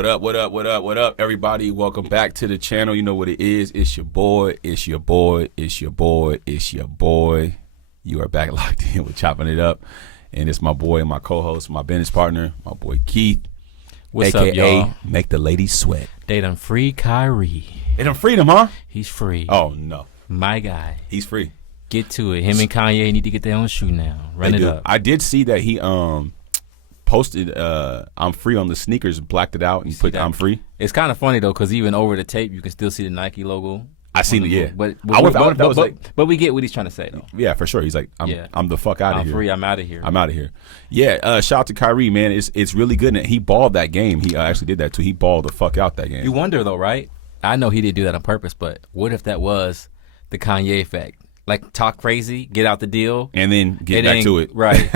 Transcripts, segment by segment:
What up, what up, what up, what up, everybody? Welcome back to the channel. You know what it is. It's your boy. It's your boy. It's your boy. It's your boy. You are back locked in with Chopping It Up. And it's my boy and my co-host, my business partner, my boy Keith. What's AKA up, y'all? Make the ladies sweat. They done free Kyrie. They done freed him, huh? He's free. Oh, no. My guy. He's free. Get to it. Him and Kanye need to get their own shoe now. Run it up. I did see that he posted I'm free on the sneakers, blacked it out, and put I'm free. It's kind of funny, though, because even over the tape, you can still see the Nike logo. I seen it, yeah. But we get what he's trying to say, though. Yeah, for sure. He's like, I'm the fuck out of here. I'm free. I'm out of here. I'm out of here. Yeah, shout out to Kyrie, man. It's really good. And he balled that game. He actually did that, too. He balled the fuck out that game. You wonder, though, right? I know he didn't do that on purpose, but what if that was the Kanye effect? Like, talk crazy, get out the deal. And then get back to it. Right.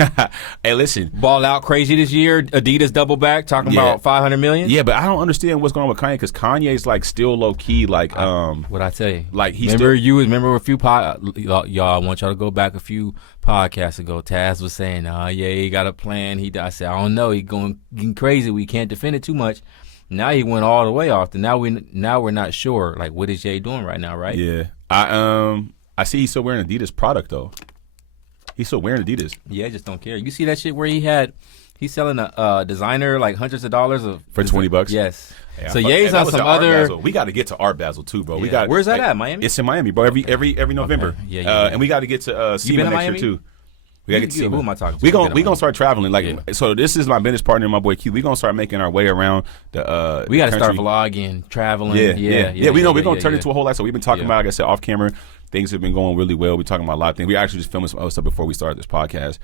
Hey, listen. Ball out crazy this year. Adidas double back, talking about $500 million. Yeah, but I don't understand what's going on with Kanye, because Kanye's, like, still low-key, like... What I tell you? Like, he's remember a few... y'all, I want y'all to go back a few podcasts ago. Taz was saying, he got a plan. I said, I don't know. He's getting crazy. We can't defend it too much. Now he went all the way off. Now we're not sure. Like, what is Jay doing right now, right? Yeah. I see he's still wearing Adidas product, though. He's still wearing Adidas. Yeah, I just don't care. You see that shit where he's selling a designer like hundreds of dollars for $20? Yes. Yeah, so Ye's on some other. We got to get to Art Basel too, bro. Yeah. Where's that at? Miami? It's in Miami, bro. Every November. Okay. Yeah. And we got to get to SEMA next year too. We got to get to SEMA. Who am I talking to? We gonna start traveling. So this is my business partner, my boy Keith. We gonna start making our way around the. We got to start vlogging, traveling. Yeah. We know we're gonna turn it into a whole life. So we've been talking about, like I said, off camera. Things have been going really well. We're talking about a lot of things. We actually just filming some other stuff before we started this podcast.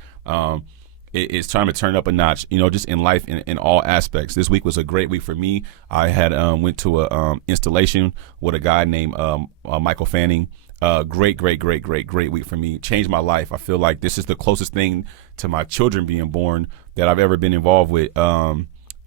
It's time to turn up a notch, just in life in all aspects. This week was a great week for me. I had went to a installation with a guy named Michael Fanning. Great week for me. Changed my life. I feel like this is the closest thing to my children being born that I've ever been involved with.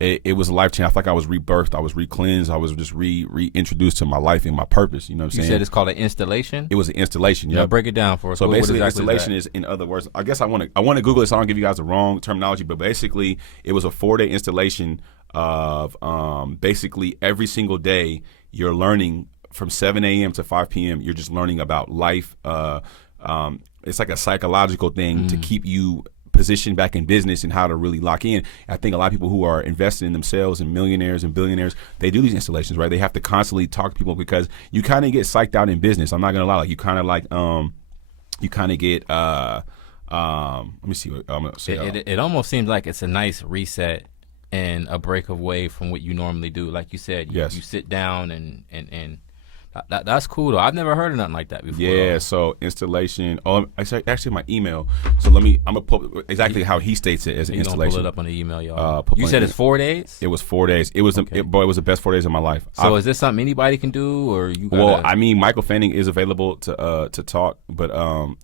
It was a life change. I feel like I was rebirthed. I was re-cleansed. I was just reintroduced to my life and my purpose. You know what I'm saying? You said it's called an installation? It was an installation, yeah. Break it down for us. So basically, installation is, in other words, I guess I want to Google it, so I don't give you guys the wrong terminology, but basically, it was a 4-day installation of basically every single day you're learning from 7 a.m. to 5 p.m. You're just learning about life. It's like a psychological thing to keep you positioned back in business and how to really lock in. I think a lot of people who are investing in themselves and millionaires and billionaires, they do these installations, right? They have to constantly talk to people because you kind of get psyched out in business. I'm not gonna lie, like you kind of get let me see what I'm gonna say. It almost seems like it's a nice reset and a break away from what you normally do. Like you said, you sit down and that's cool though. I've never heard of nothing like that before. Yeah, so installation. Oh, actually my email. So I'm gonna put exactly how he states it as an installation. Pull it up on the email, y'all. You said it's 4 days? It was 4 days. It was it was the best 4 days of my life. So is this something anybody can do, or you? Well, I mean, Michael Fanning is available to talk, but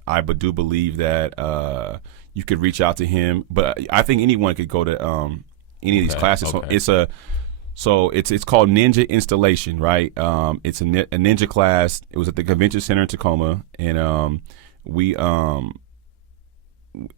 I do believe that you could reach out to him. But I think anyone could go to any of these classes. So it's called Ninja Installation, right? It's a ninja class. It was at the Convention Center in Tacoma, and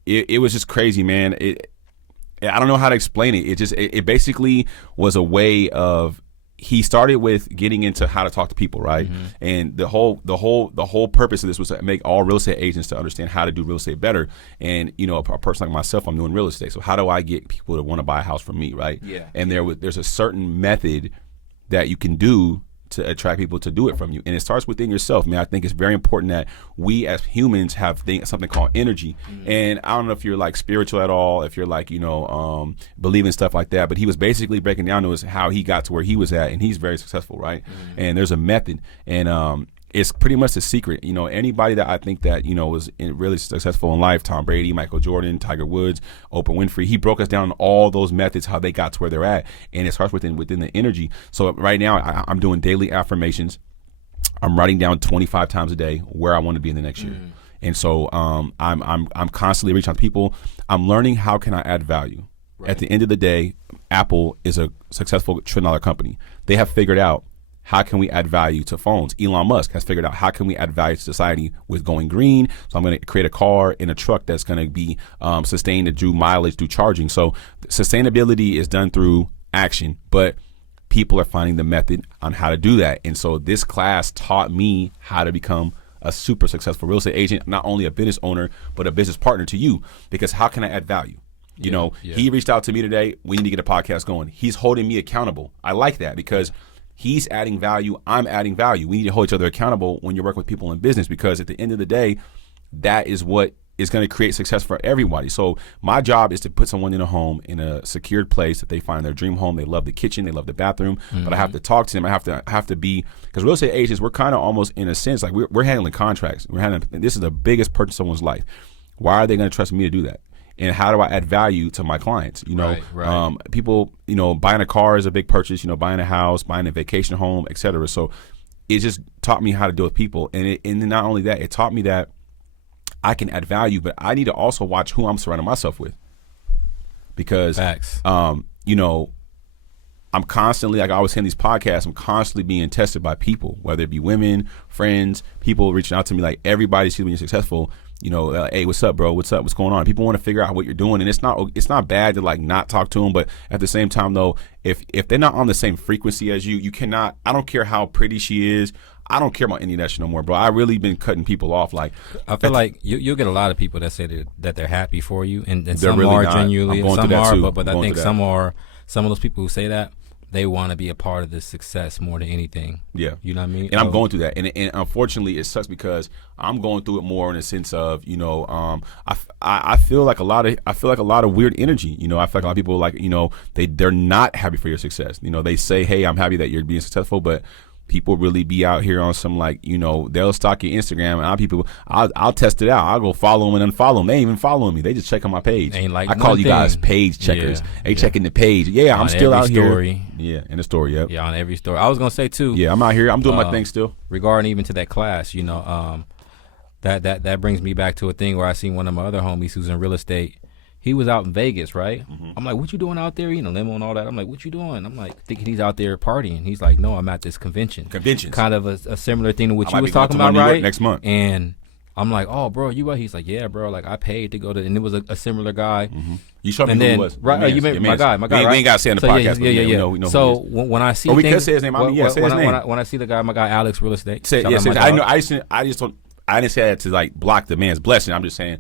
it was just crazy, man. I don't know how to explain it. It basically was a way of. He started with getting into how to talk to people, right? Mm-hmm. And the whole purpose of this was to make all real estate agents to understand how to do real estate better. And a person like myself, I'm doing real estate, so how do I get people to want to buy a house from me, right? Yeah. And there's a certain method that you can do to attract people to do it from you, and it starts within yourself, man. I think it's very important that we as humans have something called energy. And I don't know if you're like spiritual at all, if you're like believe in stuff like that, but he was basically breaking down to us how he got to where he was at, and he's very successful, right? And there's a method, and it's pretty much the secret. Anybody that I think that was really successful in life, Tom Brady, Michael Jordan, Tiger Woods, Oprah Winfrey, he broke us down on all those methods, how they got to where they're at, and it starts within the energy. So right now I'm doing daily affirmations. I'm writing down 25 times a day where I want to be in the next year. And so I'm constantly reaching out to people. I'm learning how can I add value. Right. At the end of the day, Apple is a successful $1 trillion company. They have figured out how can we add value to phones. Elon Musk has figured out how can we add value to society with going green. So I'm going to create a car and a truck that's going to be sustained to do mileage, do charging. So sustainability is done through action, but people are finding the method on how to do that. And so this class taught me how to become a super successful real estate agent, not only a business owner, but a business partner to you. Because how can I add value? You know, he reached out to me today. We need to get a podcast going. He's holding me accountable. I like that because he's adding value. I'm adding value. We need to hold each other accountable when you're working with people in business, because at the end of the day, that is what is going to create success for everybody. So my job is to put someone in a home, in a secured place that they find their dream home. They love the kitchen, they love the bathroom, but I have to talk to them. I have to be, because real estate agents, we're kind of almost in a sense like we're handling contracts. This is the biggest purchase of someone's life. Why are they going to trust me to do that? And how do I add value to my clients? You know, Right. People, you know, buying a car is a big purchase. You know, buying a house, buying a vacation home, etc. So it just taught me how to deal with people, and then not only that, it taught me that I can add value, but I need to also watch who I'm surrounding myself with, because you know, I'm constantly, like I always say in these podcasts, I'm constantly being tested by people, whether it be women, friends, people reaching out to me. Like, everybody sees when you're successful. You know, hey, what's up, bro? What's up? What's going on? People want to figure out what you're doing, and it's not bad to like not talk to them, but at the same time, though, if they're not on the same frequency as you, you cannot. I don't care how pretty she is. I don't care about any of that shit no more, bro. I really been cutting people off. Like, I feel like you'll get a lot of people that say that they're happy for you, and some really are not. genuinely, I'm going some through that are, too. but I think some of those people who say that, they want to be a part of this success more than anything. Yeah, you know what I mean. And I'm going through that, and unfortunately, it sucks because I'm going through it more in the sense of, you know, I feel like a lot of weird energy. You know, I feel like a lot of people, like, you know, they're not happy for your success. You know, they say, hey, I'm happy that you're being successful, but people really be out here on some, like, you know, they'll stalk your Instagram, and I'll test it out. I'll go follow them and unfollow them. They ain't even following me. They just check on my page. Ain't like I call you guys page checkers. They checking the page. Yeah, I'm still out story. here. Yeah, in the story. Yep. Yeah, on every story. I was gonna say too. Yeah, I'm out here. I'm doing my thing still. Regarding even to that class, you know, that brings me back to a thing where I seen one of my other homies who's in real estate. He was out in Vegas, right? I'm like, what you doing out there? Eating a limo and all that. I'm like, what you doing? I'm like, thinking he's out there partying. He's like, no, I'm at this convention. Conventions. Kind of a similar thing to what you was talking about, right? Next month. And I'm like, oh, bro, you what? He's like, yeah, bro. Like, I paid to go to, and it was a similar guy. You showed me who it was. Right? You meant my guy, We right? ain't got to say on the podcast. Yeah. We know so who it is. when I see, we could say his name. Say his name. When I see the guy, my guy Alex Real Estate. I know. I didn't say that to like block the man's blessing. I'm just saying,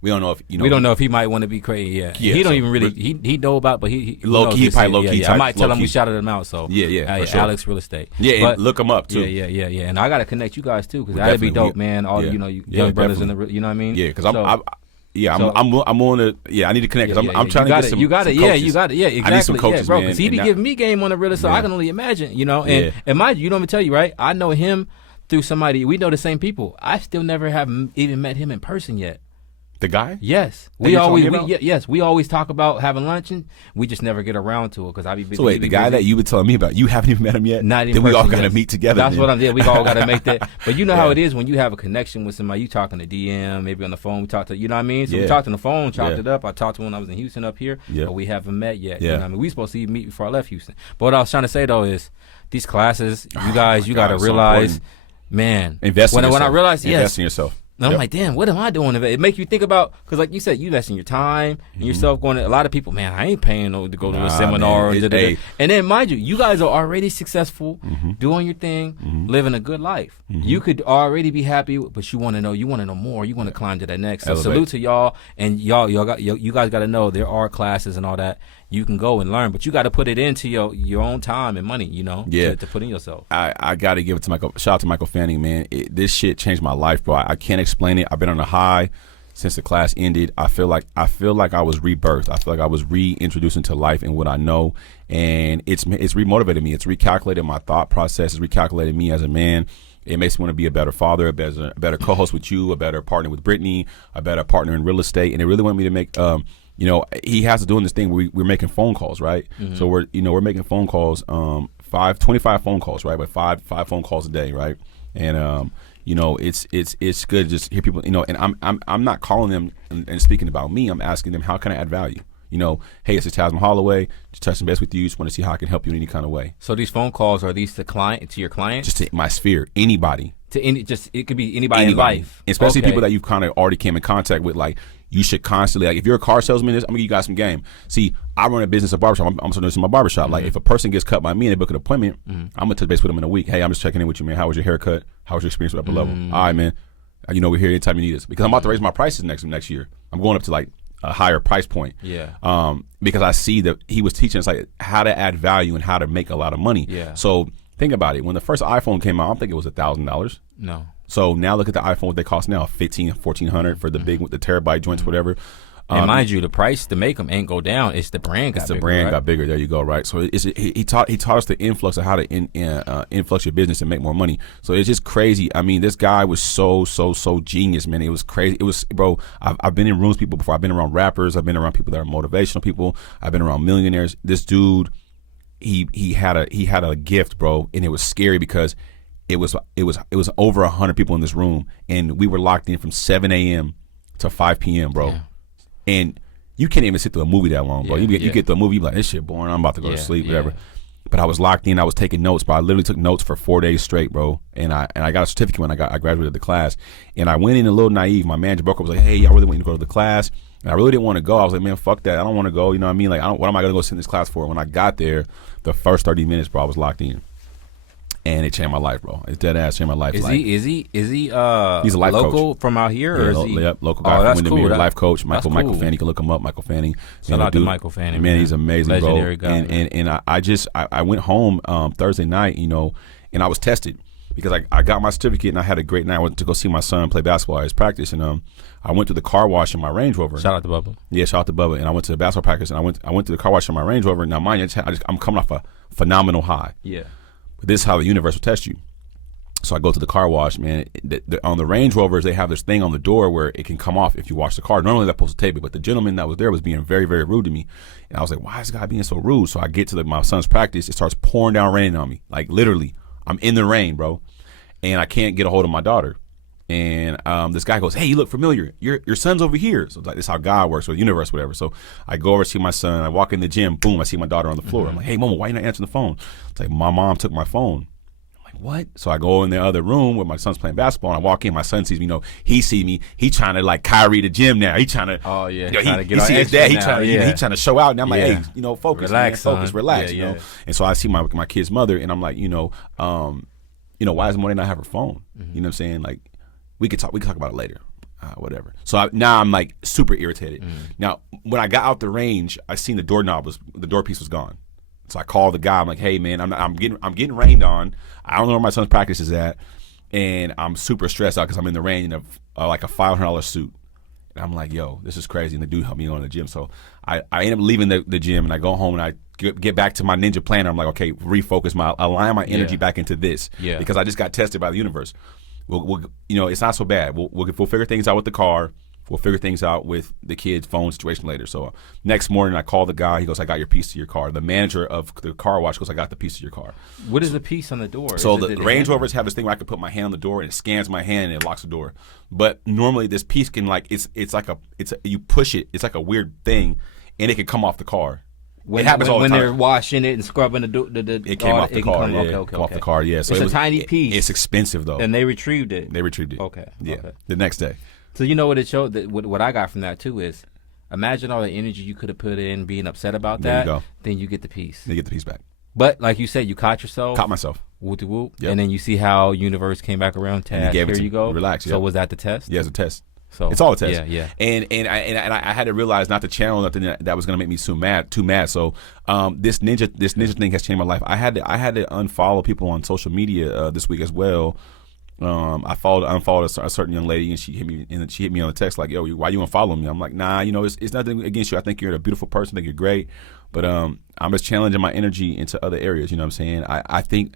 we don't know if, you know. We don't know if he might want to be crazy. Yeah, he don't even really. He know about, but he low key, probably low key. I might tell him we shouted him out. So for sure. Alex Real Estate. Yeah, but, and look him up too. Yeah. And I got to connect you guys too, because that'd be dope, man. All the young brothers in the, you know what I mean? Yeah, because I'm on the. Yeah, I need to connect because I'm trying to get some. You got it. Yeah, you got it. Yeah, exactly. I need some coaches, bro. man. Because he be giving me game on the real estate, so I can only imagine, you know. And mind you, don't even tell you, right? I know him through somebody. We know the same people. I still never have even met him in person yet. The guy? Yes. We always talk about having lunch, and we just never get around to it because I be busy. So wait, the guy that you were telling me about, you haven't even met him yet? Not even. Then we all got to meet together. That's what I'm. Yeah, we all got to make that. But you know how it is when you have a connection with somebody. You talking to DM, maybe on the phone. We talk to, you know what I mean. So we talked on the phone, chopped it up. I talked to him when I was in Houston up here, but we haven't met yet. You know what I mean, we supposed to meet before I left Houston. But what I was trying to say though is, these classes, you guys, you got to realize, man. Invest in yourself. When I realized, invest in yourself. And I'm like, damn, what am I doing? It make you think about, because like you said, you invest in your time and yourself going to, a lot of people, man, I ain't paying to go to a seminar. And then mind you guys are already successful, doing your thing, living a good life. You could already be happy, but you want to know more. You want to climb to that next. So salute to y'all. And you guys got to know there are classes and all that. You can go and learn, but you got to put it into your own time and money, you know, to put in yourself. I got to give it to Michael. Shout out to Michael Fanning, man. This shit changed my life, bro. I can't explain it. I've been on a high since the class ended. I feel like I was rebirthed. I feel like I was reintroduced into life and what I know, and it's remotivated me. It's recalculated my thought process. It's recalculated me as a man. It makes me want to be a better father, a better co-host with you, a better partner with Brittany, a better partner in real estate, and it really wanted me to make. You know, he has to do this thing where we're making phone calls, right? So we're making phone calls, 25 phone calls, right? But five phone calls a day, right? And you know, it's good to just hear people, you know, and I'm not calling them and speaking about me. I'm asking them, how can I add value? You know, hey, it's Tasman Holloway. Just touching base with you. Just want to see how I can help you in any kind of way. So these phone calls, are these to your client? Just to my sphere, anybody. It could be anybody in life, especially people that you've kind of already came in contact with. Like, you should constantly, like, if you're a car salesman, I'm gonna give you guys some game. See, I run a business, a barbershop. I'm doing this in my barbershop. Mm-hmm. Like, if a person gets cut by me and they book an appointment, I'm gonna touch base with them in a week. Hey, I'm just checking in with you, man. How was your haircut? How was your experience with upper level? All right, man. You know, we're here anytime you need us, because I'm about to raise my prices next year. I'm going up to like a higher price point. Yeah. Because I see that he was teaching us like how to add value and how to make a lot of money. Yeah. So think about it. When the first iPhone came out, I don't think it was $1,000. No. So now look at the iPhone, what they cost now, $1,400 for the big, with the terabyte joints, whatever. And mind you, the price to make them ain't go down. It's the brand got bigger. The brand right? got bigger. There you go, right? So he taught us the influx of how to influx your business and make more money. So it's just crazy. I mean, this guy was so genius, man. It was crazy. It was, bro. I've been in rooms with people before. I've been around rappers. I've been around people that are motivational people. I've been around millionaires. This dude, he had a gift, bro, and it was scary because it was over 100 people in this room, and we were locked in from 7 a.m. to 5 p.m., bro. Yeah. And you can't even sit through a movie that long, bro. You get through a movie, you be like, this shit boring. I'm about to go to sleep, whatever. But I was locked in. I was taking notes, bro. I literally took notes for 4 days straight, bro. And I got a certificate when I graduated the class. And I went in a little naive. My manager broke up, was like, hey, I really want you to go to the class. And I really didn't want to go. I was like, man, fuck that. I don't want to go. You know what I mean? Like, what am I going to go sit in this class for? When I got there, the first 30 minutes, bro, I was locked in. And it changed my life, bro. It's dead ass changed my life. Is he he's a life local coach from out here, or is he? Yep, local guy from Windermere, life coach. Michael Fanning, you can look him up. Michael Fanning. Shout out to Michael Fanning, man. He's amazing, legendary bro. guy. And I went home Thursday night, you know, and I was tested because I got my certificate and I had a great night. I went to go see my son play basketball at his practice, and I went to the car wash in my Range Rover. Shout out to Bubba. Yeah, shout out to Bubba. And I went to the basketball practice, and I went to the car wash in my Range Rover. Now, mind you, I'm coming off a phenomenal high. Yeah. But this is how the universe will test you. So I go to the car wash, man. On the Range Rovers, they have this thing on the door where it can come off if you wash the car. Normally, they're supposed to tape it, but the gentleman that was there was being very, very rude to me. And I was like, why is this guy being so rude? So I get to my son's practice. It starts pouring down rain on me. Like, literally, I'm in the rain, bro. And I can't get a hold of my daughter. And this guy goes, hey, you look familiar. Your son's over here. So it's like, this is how God works, or the universe, whatever. So I go over to see my son. I walk in the gym. Boom, I see my daughter on the floor. I'm like, hey, mama, why you not answering the phone? It's like, my mom took my phone. What? So I go in the other room where my son's playing basketball, and I walk in. My son sees me. You know, he see me. He trying to like Kyrie the gym now. He trying to. Oh yeah. You know, he see his dad. He trying to show out. And I'm like, hey, you know, focus, relax, man, focus, son. relax. You know. And so I see my kid's mother, and I'm like, you know, why does Monday not have her phone? Mm-hmm. You know what I'm saying? Like, we could talk about it later. Whatever. So now I'm like super irritated. Mm-hmm. Now when I got out the range, I seen the door piece was gone. So I called the guy. I'm like, hey man, I'm getting rained on. I don't know where my son's practice is at, and I'm super stressed out because I'm in the rain in like a $500 suit. And I'm like, yo, this is crazy. And the dude helped me go in the gym. So I end up leaving the gym, and I go home and I get back to my ninja planner. I'm like, okay, refocus align my energy back into this, because I just got tested by the universe. We'll you know, it's not so bad. We'll figure things out with the car. We'll figure things out with the kid's phone situation later. So next morning, I call the guy. He goes, I got your piece to your car. The manager of the car wash goes, I got the piece of your car. What is the piece on the door? So the Range Rovers have this thing where I can put my hand on the door, and it scans my hand and it locks the door. But normally this piece can you push it. It's like a weird thing, and it can come off the car. It happens all the time. When they're washing it and scrubbing the it came off the car. Come off the car. Yeah. So it's a tiny piece. It's expensive though. And they retrieved it. Okay. Yeah. Okay. The next day. So you know what it showed? What I got from that too is, imagine all the energy you could have put in being upset about that. There you go. Then you get the piece. You get the piece back. But like you said, you caught yourself. Caught myself. Whoop-de-whoop. Yep. And then you see how universe came back around. Test. Here you go. Relax. So was that the test? Yeah, it's a test. So it's all a test. Yeah. And I had to realize not to channel nothing that was going to make me too mad. So this ninja thing has changed my life. I had to unfollow people on social media this week as well. I unfollowed a certain young lady, and she hit me on the text like, yo, why you unfollowing me? I'm like, nah, you know, it's nothing against you. I think you're a beautiful person. I think you're great, but I'm just challenging my energy into other areas. You know what I'm saying? I think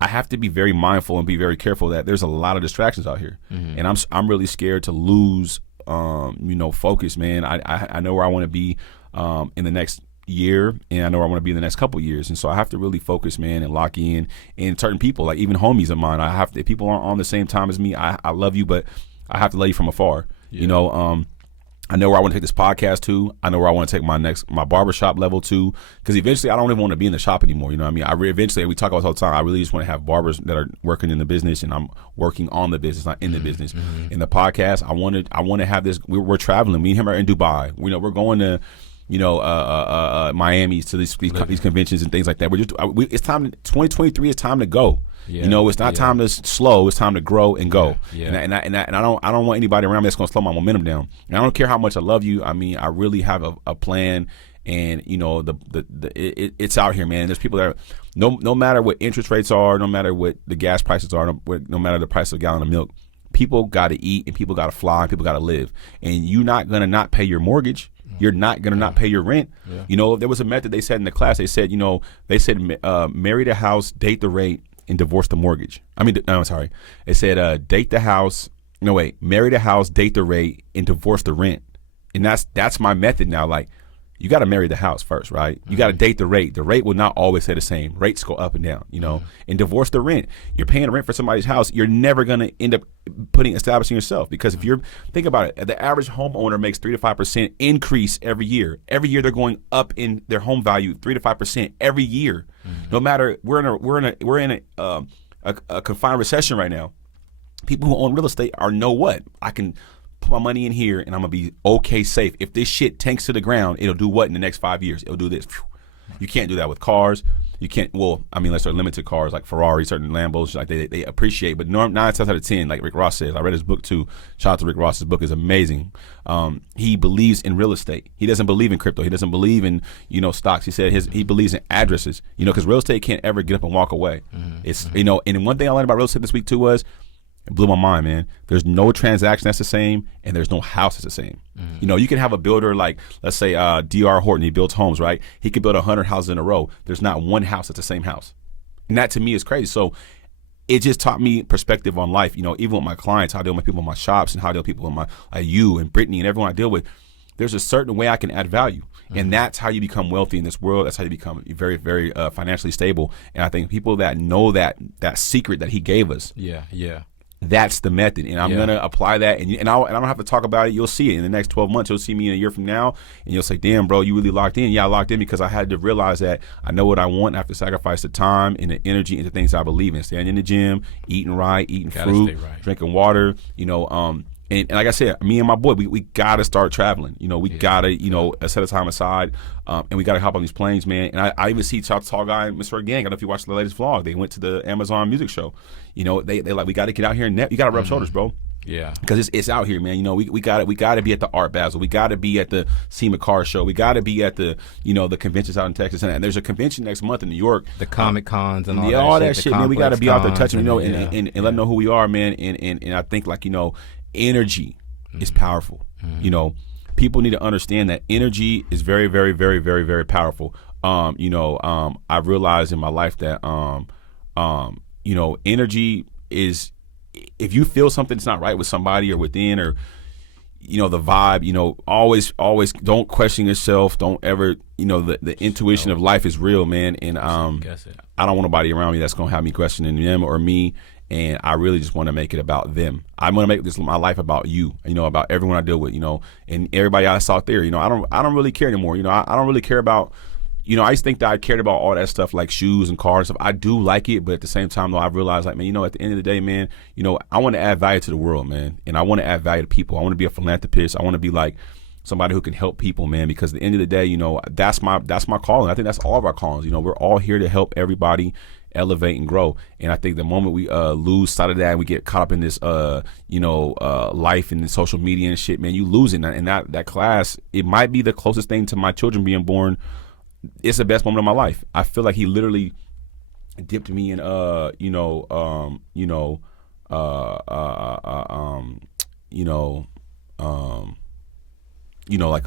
I have to be very mindful and be very careful that there's a lot of distractions out here, and I'm really scared to lose focus, man. I know where I want to be in the next year, and I know where I want to be in the next couple years, and so I have to really focus, man, and lock in. And certain people, like even homies of mine, if people aren't on the same time as me, I love you, but I have to love you from afar. You know, I know where I want to take this podcast to. I know where I want to take my barbershop level to. Because eventually, I don't even want to be in the shop anymore. You know what I mean? Eventually, we talk about this all the time. I really just want to have barbers that are working in the business, and I'm working on the business, not in the business. In the podcast, I want to have this. We're traveling. Me and him are in Dubai. We're going to, Miami to these conventions and things like that. It's time. 2023 is time to go. Yeah, it's not time to slow. It's time to grow and go. And I don't want anybody around me that's going to slow my momentum down. And I don't care how much I love you. I mean, I really have a plan, and it's out here, man. There's people that no matter what interest rates are, no matter what the gas prices are, no matter the price of a gallon of milk, people got to eat and people got to fly and people got to live. And you're not gonna not pay your mortgage. You're not going to not pay your rent. There was a method they said in the class. They said, marry the house, date the rate, and divorce the mortgage. I'm sorry. It said date the house. No, wait. Marry the house, date the rate, and divorce the rent. And that's my method now. Like, you got to marry the house first, right? You got to date the rate. The rate will not always stay the same. Rates go up and down, and divorce the rent. You're paying rent for somebody's house. You're never going to end up establishing yourself, because if think about it, the average homeowner makes 3 to 5% increase every year. Every year they're going up in their home value 3 to 5% every year. No matter we're in a confined recession right now. People who own real estate I can put my money in here and I'm gonna be okay, safe. If this shit tanks to the ground, it'll do what in the next 5 years? It'll do this. You can't do that with cars. You can't. Unless they're limited cars like Ferrari, certain Lambos, like they appreciate. But 9 times out of 10, like Rick Ross says, I read his book too. Shout out to Rick Ross. His book is amazing. He believes in real estate. He doesn't believe in crypto. He doesn't believe in stocks. He said he believes in addresses. Because real estate can't ever get up and walk away. It's and one thing I learned about real estate this week too was, it blew my mind, man. There's no transaction that's the same, and there's no house that's the same. You can have a builder like, let's say, D.R. Horton. He builds homes, right? He could build 100 houses in a row. There's not one house that's the same house. And that, to me, is crazy. So it just taught me perspective on life. Even with my clients, how I deal with people in my shops, and how I deal with people in my, you and Brittany and everyone I deal with. There's a certain way I can add value. And that's how you become wealthy in this world. That's how you become very, very financially stable. And I think people that know that secret that he gave us. That's the method, and I'm gonna apply that, and I don't have to talk about it. You'll see it in the next 12 months. You'll see me in a year from now, and you'll say, "Damn, bro, you really locked in." Yeah, I locked in because I had to realize that I know what I want. I have to sacrifice the time and the energy into things I believe in. Staying in the gym, eating right, eating fruit, drinking water. And like I said, me and my boy, we gotta start traveling. We gotta set a time aside, and we gotta hop on these planes, man. And I even see Tall Guy and Mr. Gang. I don't know if you watched the latest vlog. They went to the Amazon music show. They like, we gotta get out here and you gotta rub shoulders, bro. Yeah, because it's out here, man. We gotta be at the Art Basel. We gotta be at the SEMA Car Show. We gotta be at the the conventions out in Texas. And there's a convention next month in New York. The Comic Cons and all that shit, man. We gotta be out there touching, and let them know who we are, man. And I think energy is powerful. People need to understand that energy is very, very, very, very, very powerful. I've realized in my life that energy is, if you feel something's not right with somebody or within, or the vibe, always don't question yourself. Don't ever, the intuition of life is real, man. And I don't want nobody around me that's gonna have me questioning them or me. And I really just want to make it about them. I want to make my life about you, about everyone I deal with, and everybody else out there. I don't really care anymore. I don't really care about, I used to think that I cared about all that stuff like shoes and cars and stuff. I do like it, but at the same time, though, I've realized, like, man, at the end of the day, man, I want to add value to the world, man, and I want to add value to people. I want to be a philanthropist. I want to be like somebody who can help people, man, because at the end of the day, that's my calling. I think that's all of our callings. We're all here to help everybody elevate and grow. And I think the moment we lose sight of that and we get caught up in this life and the social media and shit, man, you lose it. And that class, it might be the closest thing to my children being born. It's the best moment of my life. I feel like he literally dipped me in like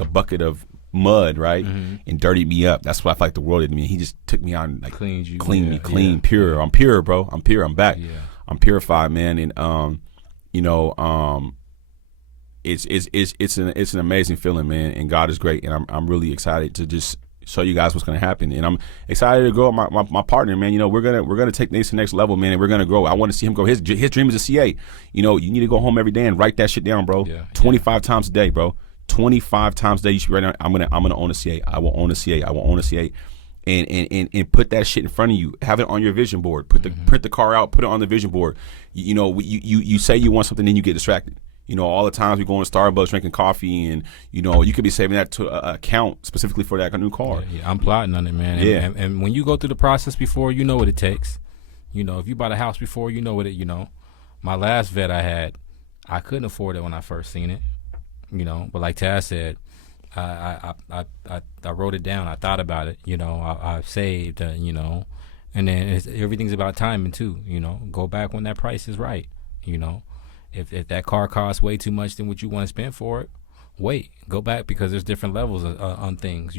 a bucket of mud, right? And dirtied me up. That's what I feel like the world did to me. He just took me on, like, cleaned me, pure. I'm pure, bro. I'm pure. I'm back. I'm purified, man. And it's an amazing feeling, man. And God is great. And I'm really excited to just show you guys what's gonna happen. And I'm excited to grow my partner, man. We're gonna take things to the next level, man. And we're gonna grow. I want to see him grow. His dream is a CA. You need to go home every day and write that shit down, bro. 25 times a day, bro. 25 times a day. You should be right now. I'm gonna own a C8. I will own a C8. I will own a C8. And put that shit in front of you. Have it on your vision board. Print the car out. Put it on the vision board. You say you want something, then you get distracted. All the times we go to Starbucks drinking coffee, and you could be saving that to an account specifically for that new car. Yeah, I'm plotting on it, man. And when you go through the process before, you know what it takes. If you bought a house before, you know what it. My last vet I had, I couldn't afford it when I first seen it. But like Taz said, I wrote it down. I thought about it. I saved. And then everything's about timing too. Go back when that price is right. If that car costs way too much than what you want to spend for it, wait. Go back, because there's different levels on things.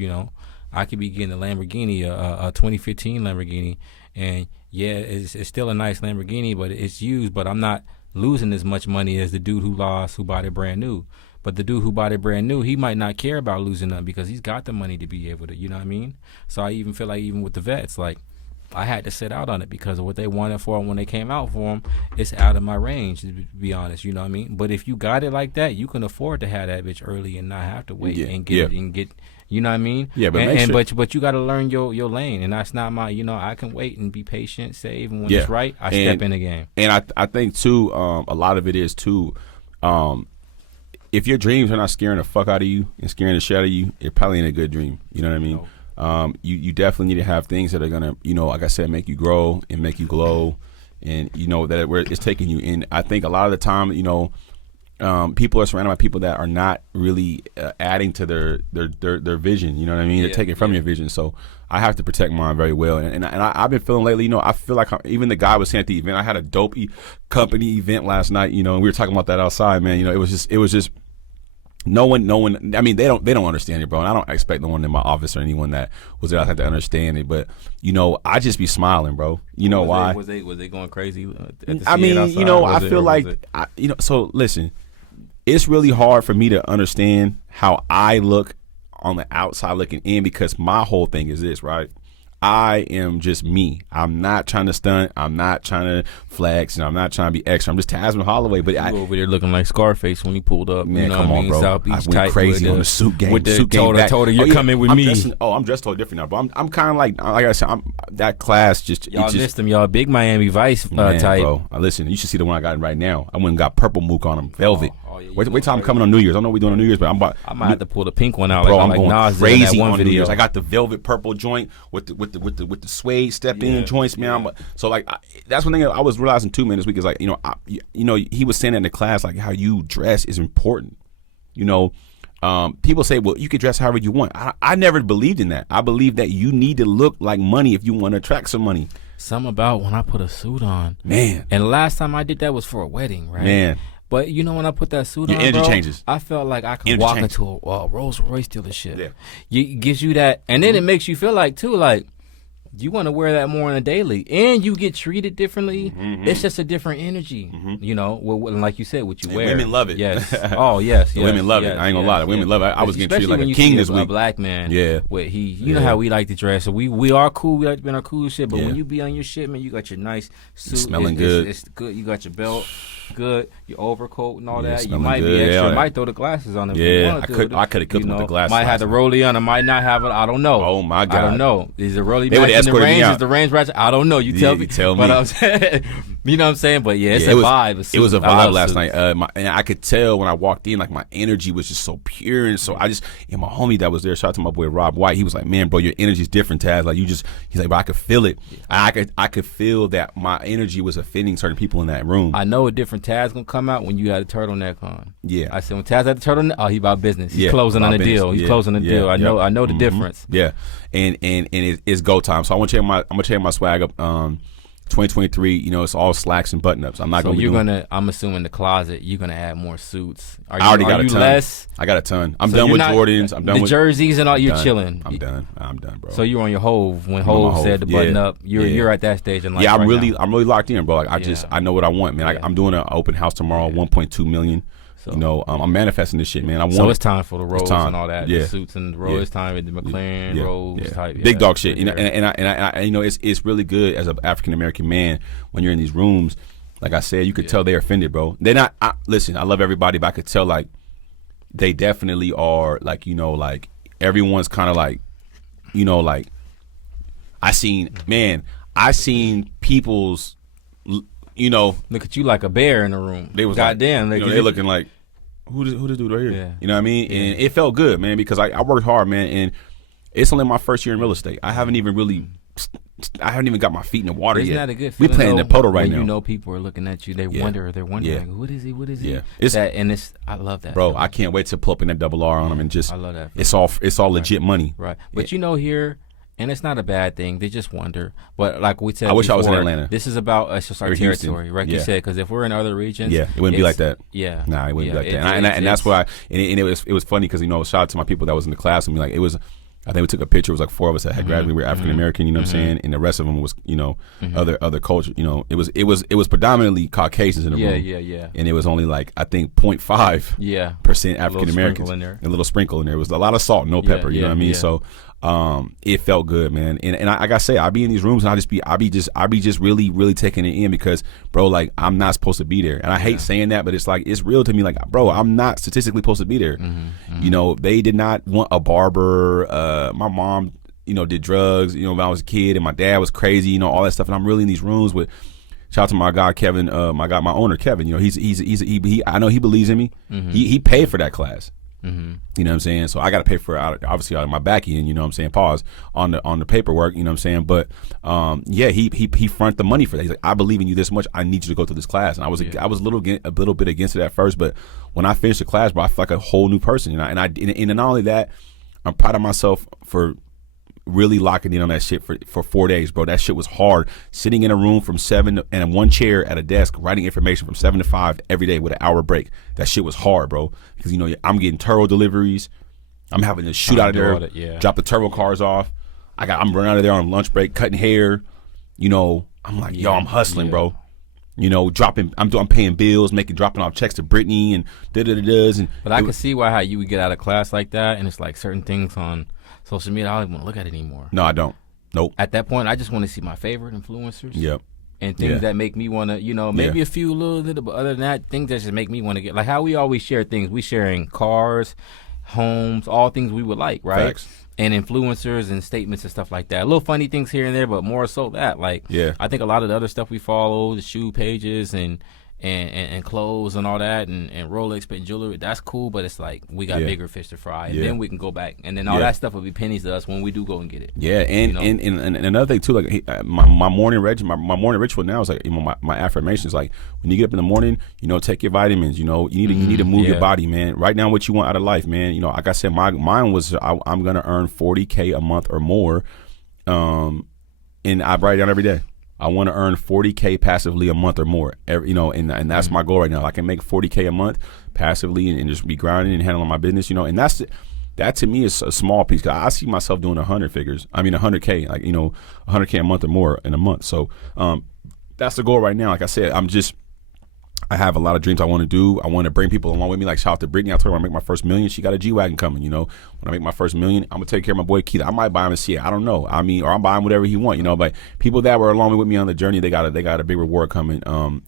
I could be getting a Lamborghini, a 2015 Lamborghini, and yeah, it's still a nice Lamborghini, but it's used. But I'm not losing as much money as the dude who bought it brand new. But the dude who bought it brand new, he might not care about losing them because he's got the money to be able to, you know what I mean? So I even feel like even with the vets, like, I had to sit out on it because of what they wanted for them when they came out for them. It's out of my range, to be honest, you know what I mean? But if you got it like that, you can afford to have that bitch early and not have to wait and get you know what I mean? Yeah, but but you got to learn your lane, and that's not my, I can wait and be patient, save, and when it's right, I step in the game. And I think too, a lot of it is too, if your dreams are not scaring the fuck out of you and scaring the shit out of you, it probably ain't a good dream. You know what I mean? No. You definitely need to have things that are gonna, like I said, make you grow and make you glow, and that where it's taking you. And I think a lot of the time, people are surrounded by people that are not really adding to their vision. You know what I mean? They're taking from your vision. So I have to protect mine very well. And I've been feeling lately, I feel like even the guy was saying at the event, I had a dope company event last night, and we were talking about that outside, man. It was just. No one. I mean, they don't understand it, bro. And I don't expect no one in my office or anyone that was there outside to understand it. But I just be smiling, bro. Why? Was they going crazy? I mean, I feel like So listen, it's really hard for me to understand how I look on the outside looking in, because my whole thing is this, right? I am just me. I'm not trying to stunt. I'm not trying to flex, and I'm not trying to be extra. I'm just Tasman Holloway. But you over there looking like Scarface when he pulled up. Man, come on, bro. South Beach I went crazy on the suit game. With the suit game told her you're coming with me. I'm dressed totally different now, but I'm kind of like I said, that class just y'all missed him, y'all. Big Miami Vice type. Bro. Listen, you should see the one I got right now. I went and got purple mook on him, velvet. Wait till I'm coming on New Year's. I don't know what we're doing on New Year's, but I might have to pull the pink one out. Bro, like, I'm like going Nas crazy on New Year's. I got the velvet purple joint with the suede step in joints, man. So like that's one thing I was realizing too, man, this week is like he was saying that in the class, like how you dress is important. People say, well, you could dress however you want. I never believed in that. I believe that you need to look like money if you want to attract some money. Something about when I put a suit on, man. And the last time I did that was for a wedding, right? Man. But when I put that suit on, your energy bro, changes. I felt like I could walk into a Rolls Royce dealership. Yeah. It gives you that, and then it makes you feel like too, like you want to wear that more on a daily, and you get treated differently. Mm-hmm. It's just a different energy, like you said, what you wear. Women love it. Yes. Oh, yes. Women love it. I ain't gonna lie. Women love it. I was getting treated like a king this week. A black man. Yeah. With you know how we like to dress. So we are cool. We like to be on our cool shit. But when you be on your shit, man, you got your nice suit. Smelling good. It's good. You got your belt. Good, your overcoat and all that. You might be extra. You might throw the glasses on. I could have killed them with the glasses. Might have the rollie on. I might not have it. I don't know. Oh my God, I don't know. Is the rollie matching the range? Is the range right? I don't know. You tell me. But I'm saying, you know what I'm saying. But yeah, it's a vibe. It was a vibe last night. And I could tell when I walked in, like my energy was just so pure, and so and my homie that was there, shout out to my boy Rob White. He was like, man, bro, your energy's different, Taz. Like he's like, bro, I could feel it. I could feel that my energy was offending certain people in that room. I know a different Taz gonna come out when you had a turtleneck on. Yeah. I said when Taz had the turtleneck, he about business. He's closing on a deal. He's closing a deal. I know the difference. Yeah. And it's go time. So I'm gonna check my swag up. 2023, it's all slacks and button ups. I'm not gonna. I'm assuming the closet. You're gonna add more suits. I already got a ton. I got a ton. I'm done with Jordans. I'm done with jerseys and all. You're chilling. I'm done, bro. So you're on your Hove when Hove said to button up. You're at that stage in life. Yeah, I'm really locked in, bro. Like I know what I want, man. I'm doing an open house tomorrow. 1.2 million. So, I'm manifesting this shit, man. So it's time for the Rolls and all that. The suits and the Rolls. It's time with the McLaren Rolls type. Big dog shit. And I it's really good as an African American man when you're in these rooms. Like I said, you could tell they're offended, bro. They're not. Listen, I love everybody, but I could tell like they definitely are like, like everyone's kind of like, like I seen people's, look at you like a bear in the room. They was goddamn, like, they looking like, who this dude right here? Yeah. You know what I mean? Yeah. And it felt good, man, because I worked hard, man, and it's only my first year in real estate. I haven't even got my feet in the water Isn't yet. That a good feeling? We playing the Poto right now. You know, people are looking at you. They're wondering, like, what is he? Yeah, I love that, bro. feeling. I can't wait to pull up in that double R on them and just. I love that. It's all legit money, right? But here. And it's not a bad thing. They just wonder. But like we said, I wish before, I was in Atlanta. This is about us, just our territory, right? You said, because if we're in other regions, it wouldn't be like that. Yeah, nah, it wouldn't be like that. And that's why. And it was funny because shout out to my people that was in the class with me. Like it was. I think we took a picture. It was like 4 of us that had graduated. We were African American. You know what I'm saying? And the rest of them was other culture. It was predominantly Caucasians in the room. Yeah. And it was only like I think 0.5% African Americans. A little sprinkle in there. It was a lot of salt, no pepper. You know what I mean? So. It felt good, man. And I gotta say, I be in these rooms and I be just really taking it in because, bro, like I'm not supposed to be there. And I hate saying that, but it's like, it's real to me. Like, bro, I'm not statistically supposed to be there. They did not want a barber. My mom, did drugs, when I was a kid, and my dad was crazy, all that stuff. And I'm really in these rooms with, shout out to my guy, Kevin, my owner, Kevin, he I know he believes in me. He paid for that class. You know what I'm saying? So I got to pay for it obviously out of my back end, you know what I'm saying? Pause on the paperwork, you know what I'm saying? But he front the money for that. He's like, I believe in you this much. I need you to go through this class. And I was a little bit against it at first, but when I finished the class, bro, I feel like a whole new person. And not only that, I'm proud of myself for really locking in on that shit for 4 days, bro. That shit was hard. Sitting in a room from 7 and in one chair at a desk, writing information from 7 to 5 every day with an hour break. That shit was hard, bro. Because I'm getting turbo deliveries. I'm having to shoot out of there, drop the turbo cars off. I'm running out of there on lunch break, cutting hair. I'm like, I'm hustling, bro. I'm paying bills, dropping off checks to Brittany and da-da-da-das. But I can see how you would get out of class like that, and it's like certain things on social media, I don't even want to look at it anymore. No, I don't. Nope. At that point, I just want to see my favorite influencers. Yep. And things that make me want to, maybe a few little bit, but other than that, things that just make me want to get, like how we always share things. We sharing cars, homes, all things we would like, right? Facts. And influencers and statements and stuff like that. Little funny things here and there, but more so that. Like, I think a lot of the other stuff we follow, the shoe pages and clothes and all that and Rolex and jewelry, that's cool, but it's like we got bigger fish to fry, and then we can go back, and then all that stuff will be pennies to us when we do go and get it. And another thing too, like my morning ritual now is like my affirmations, like when you get up in the morning, take your vitamins, you need to move your body, man. Write down what you want out of life, man. Like I said, mine was I'm gonna earn $40K a month or more, and I write it down every day. I want to earn $40K passively a month or more, and that's my goal right now. I can make $40K a month passively and just be grinding and handling my business, and that to me is a small piece. 'Cause I see myself doing 100K, like, 100K a month or more in a month. So that's the goal right now. Like I said, I have a lot of dreams I want to do. I want to bring people along with me. Like shout out to Brittany. I told her when I make my first $1 million, she got a G-Wagon coming. When I make my first $1 million, I'm gonna take care of my boy Keith. I might buy him a Sea. I don't know. Or I'm buying whatever he want. But people that were along with me on the journey, they got a big reward coming. And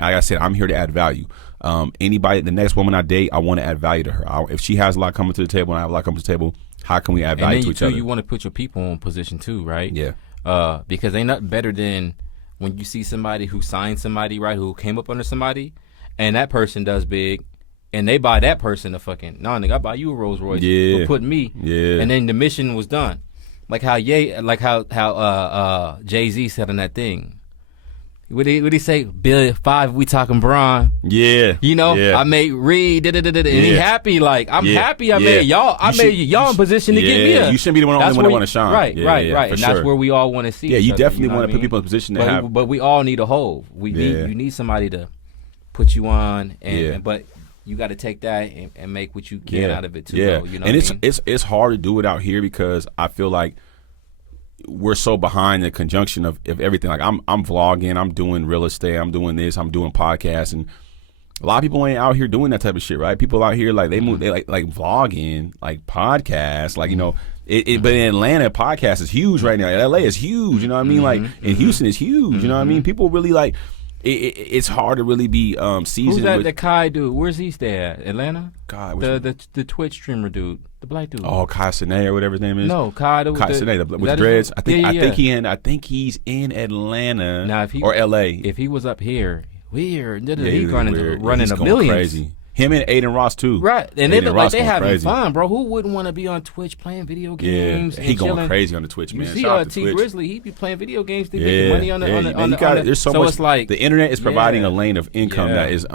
like I said, I'm here to add value. Anybody, the next woman I date, I want to add value to her. If she has a lot coming to the table and I have a lot coming to the table, how can we add value to each other? You want to put your people in position too, right? Yeah. Because ain't nothing better than when you see somebody who signed somebody, right, who came up under somebody, and that person does big, and they buy that person a fucking, nigga, I buy you a Rolls Royce. Yeah. Put me. Yeah. And then the mission was done. Like how Jay-Z said on that thing. What he say? $1.5 we talking Bron. Yeah. I made Reed, and he happy. Like, I'm happy I made y'all. I made y'all in position to get me a. You shouldn't be the only one that want to shine. Right. And that's where we all want to see. Yeah, you definitely want to put mean? people in position to have. But we all need a hove. You need somebody to put you on, but you got to take that and make what you can out of it too. Yeah, though, and it's hard to do it out here because I feel like we're so behind the conjunction of everything. Like I'm vlogging, I'm doing real estate, I'm doing this, I'm doing podcasts, and a lot of people ain't out here doing that type of shit, right? People out here like they move, they like vlogging, like podcasts, like But in Atlanta, podcast is huge right now. LA is huge, you know what I mean? Like in Houston is huge, you know what I mean? People really like. it's hard to really be seasoned. Who's that? With, The Kai dude? Where's he stay at? Atlanta? God, The Twitch streamer dude, the black dude. oh, Kai Sine or whatever his name is. No, Kai Sine with dreads. I think he's in Atlanta now, if he, or L.A. If he was up here, weird. Yeah, he's running he's a going millions. crazy. Him and Aiden Ross too. Right, and they look Ross like they going having crazy. fun, bro. Who wouldn't want to be on Twitch playing video games? Yeah, he going crazy on the Twitch, man. You see, Shout out to T Twitch. Grizzly, he be playing video games. They making money on the. There's so much. It's like the internet is providing a lane of income that is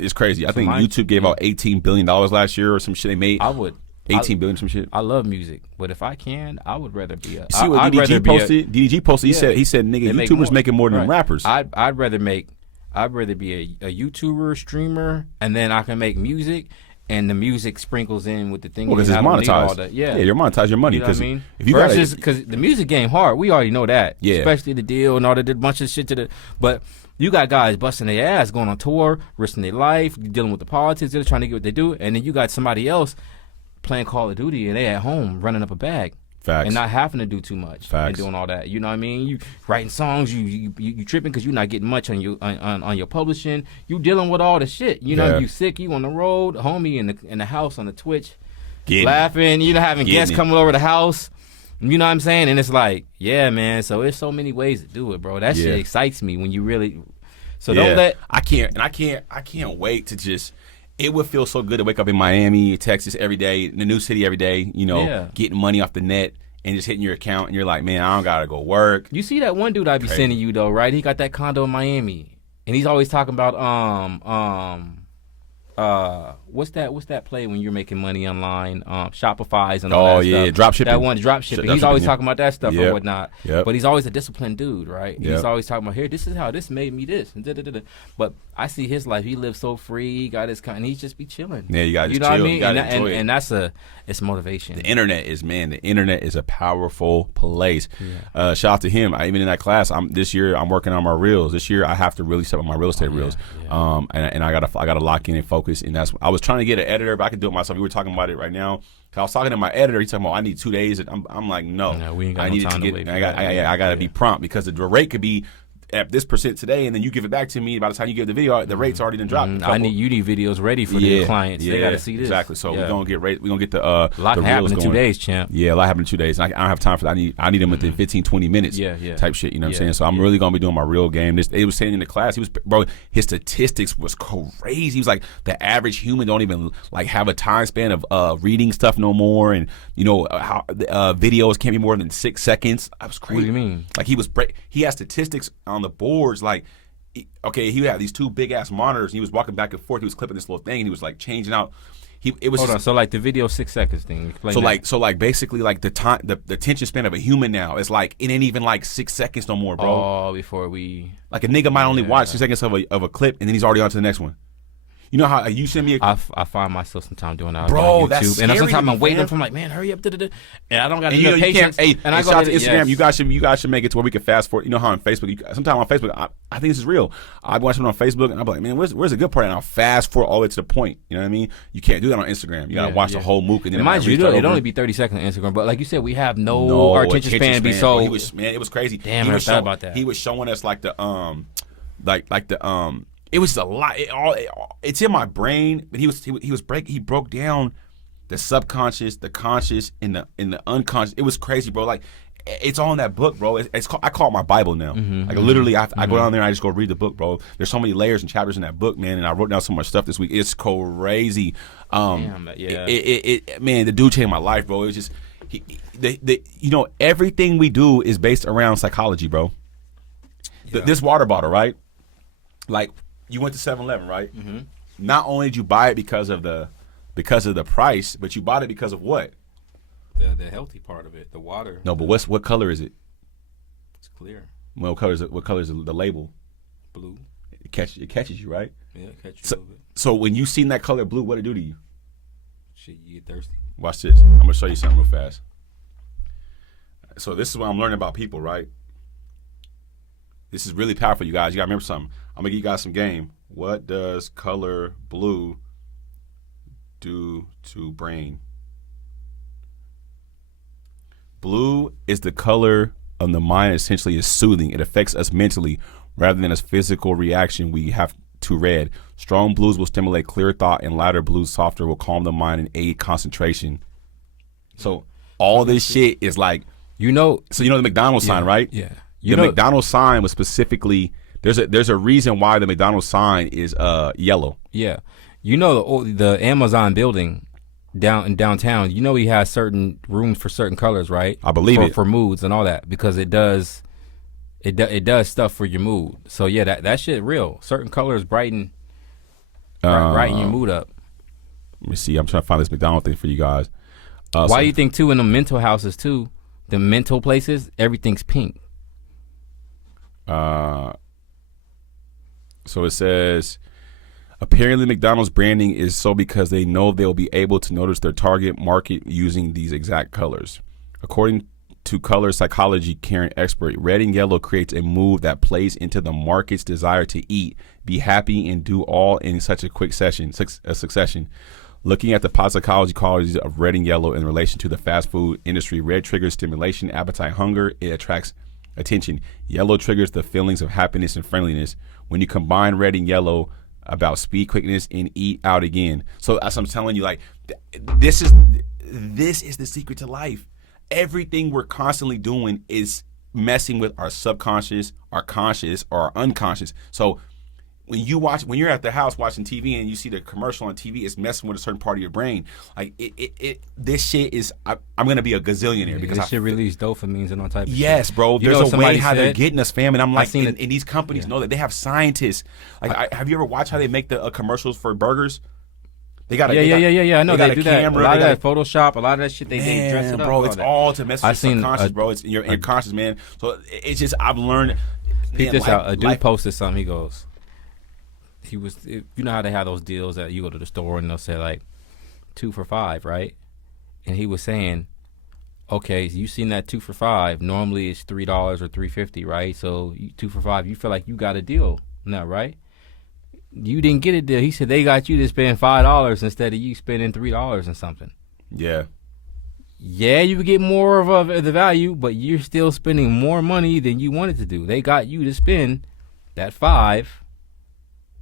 is crazy. I think YouTube gave out $18 billion last year or some shit. They made. I would. 18 billion some shit. I love music, but if I can, I would rather be a. See what DDG posted? DDG posted. He said, nigga, YouTubers making more than rappers. I'd rather be a YouTuber, streamer, and then I can make music. And the music sprinkles in with the thing. Because it's monetized. You're monetized your money. Because if you because the music game hard, we already know that. Yeah. Especially the deal and all the bunch of shit but you got guys busting their ass, going on tour, risking their life, dealing with the politics, they're trying to get what they do, and then you got somebody else playing Call of Duty and they at home running up a bag. Facts. And not having to do too much. Facts. And doing all that. You know what I mean? You writing songs, you tripping because you're not getting much on your publishing. You dealing with all the shit. You know, you sick, you on the road, homie in the house on the Twitch, laughing, you know, having guests coming over the house. You know what I'm saying? And it's like, yeah, man. So there's so many ways to do it, bro. That shit excites me when you really. So don't let. I can't wait to just. It would feel so good to wake up in Miami, Texas every day, in the new city every day, you know, getting money off the net and just hitting your account. And you're like, man, I don't got to go work. You see that one dude I be sending you, though, right? He got that condo in Miami. And he's always talking about, what's that play when you're making money online? Shopify's and all that stuff. Oh, yeah, drop shipping. That one, drop shipping. He's always talking about that stuff or whatnot. Yep. But he's always a disciplined dude, right? He's always talking about, here, this is how this made me this. But I see his life. He lives so free. He got his and he just be chilling. Yeah, you got to chill. What I mean? You got to enjoy it. And it's motivation. The internet is a powerful place. Yeah. Shout out to him. Even in that class, this year I'm working on my reels. This year I have to really step on my real estate reels. Yeah. And I gotta lock in and focus. And I was trying to get an editor, but I could do it myself. We were talking about it right now. I was talking to my editor. He's talking about I need 2 days. And I'm like, no, we ain't got I need time to get. I gotta be prompt because the rate could be at this % today, and then you give it back to me. By the time you give the video, the rate's already done dropped. You need videos ready for the clients. They gotta see this. Exactly. So we're gonna get the a lot the happened in going. 2 days, champ. Yeah, a lot happened in 2 days. And I don't have time for that. I need them within 15-20 minutes. Type shit. You know what I'm saying? So I'm really gonna be doing my real game. It was saying in the class, his statistics was crazy. He was like, the average human don't even like have a time span of reading stuff no more, and you know how videos can't be more than 6 seconds. I was crazy. What do you mean? Like he has statistics on the boards like. Okay, he had these 2 big ass monitors. And he was walking back and forth. He was clipping this little thing, and he was like changing out. Hold on. So like the video 6 seconds thing. So basically like the time, the attention span of a human now is like it ain't even like 6 seconds no more, bro. Oh, before we like a nigga might only watch 6 seconds of a clip, and then he's already on to the next one. You know how you send me I find myself sometimes doing that bro, on YouTube. That's scary, and sometimes I'm waiting man. for like, man, hurry up, and I don't got enough patience. And I go to Instagram. Yes. You guys should make it to where we can fast forward. You know how on Facebook, sometimes on Facebook, I think this is real. I watch it on Facebook, and I'm like, man, where's the good part? And I'll fast forward all the way to the point. You know what I mean? You can't do that on Instagram. You gotta watch the whole MOOC, and then mind you, it'd only be 30 seconds on Instagram. But like you said, we have our attention span to be so. It was crazy. Damn, I thought about that. He was showing us like the It was a lot. It's in my brain, but he broke down the subconscious, the conscious, and the unconscious. It was crazy, bro. Like it's all in that book, bro. I call it my Bible now. Like literally, I go down there and I just go read the book, bro. There's so many layers and chapters in that book, man. And I wrote down so much stuff this week. It's crazy. Man, the dude changed my life, bro. It was just everything we do is based around psychology, bro. This water bottle, right? Like. You went to 7-Eleven, right? Mm-hmm. Not only did you buy it because of the price, but you bought it because of what? The healthy part of it, the water. No, but what color is it? It's clear. What color is the label? Blue. It catches you, right? Yeah, it catches you a little bit. So when you seen that color blue, what did it do to you? Shit, you get thirsty. Watch this. I'm gonna show you something real fast. So this is what I'm learning about people, right? This is really powerful, you guys. You gotta remember something. I'm gonna give you guys some game. What does color blue do to brain? Blue is the color of the mind. Essentially, is soothing. It affects us mentally. rather than a physical reaction we have to red. Strong blues will stimulate clear thought, and lighter blues, softer, will calm the mind and aid concentration. So all this shit is like, so the McDonald's sign, right? Yeah. The McDonald's sign was specifically, there's a reason why the McDonald's sign is yellow. Yeah. The Amazon building downtown, he has certain rooms for certain colors, right? I believe it. For moods and all that, because it does stuff for your mood. So yeah, that shit real. Certain colors brighten your mood up. Let me see. I'm trying to find this McDonald's thing for you guys. Why do you think too in the mental houses too, the mental places, everything's pink? So it says, apparently McDonald's branding is so because they know they'll be able to notice their target market using these exact colors. According to color psychology Karen expert, red and yellow creates a mood that plays into the market's desire to eat, be happy, and do all in such a quick succession. Looking at the psychology qualities of red and yellow in relation to the fast food industry, red triggers stimulation, appetite, hunger. It attracts attention. Yellow triggers the feelings of happiness and friendliness. When you combine red and yellow about speed, quickness, and eat out again. So as I'm telling you, like, this is the secret to life. Everything we're constantly doing is messing with our subconscious, our conscious, or our unconscious. So when you're at the house watching TV and you see the commercial on TV, it's messing with a certain part of your brain. Like this shit is. I'm gonna be a gazillionaire because this shit release dopamines and all type of shit. Yes, bro. There's a way how they're getting us, fam. And I'm like, and these companies know that they have scientists. Like, have you ever watched how they make the commercials for burgers? They got yeah. I know they do that. Camera, a lot of that Photoshop, a lot of that shit they dress it up, bro. It's all to mess with your subconscious, bro. It's your conscious, man. So it's just I've learned. Peep this out. A dude posted something. He goes, you know how they have those deals that you go to the store and they'll say like 2 for $5, right? And he was saying, okay, you seen that 2 for $5? Normally it's $3 or $3.50, right? So 2 for $5, you feel like you got a deal now, right? You didn't get a deal. He said they got you to spend $5 instead of you spending $3 and something. Yeah. Yeah, you would get more of the value, but you're still spending more money than you wanted to do. They got you to spend that $5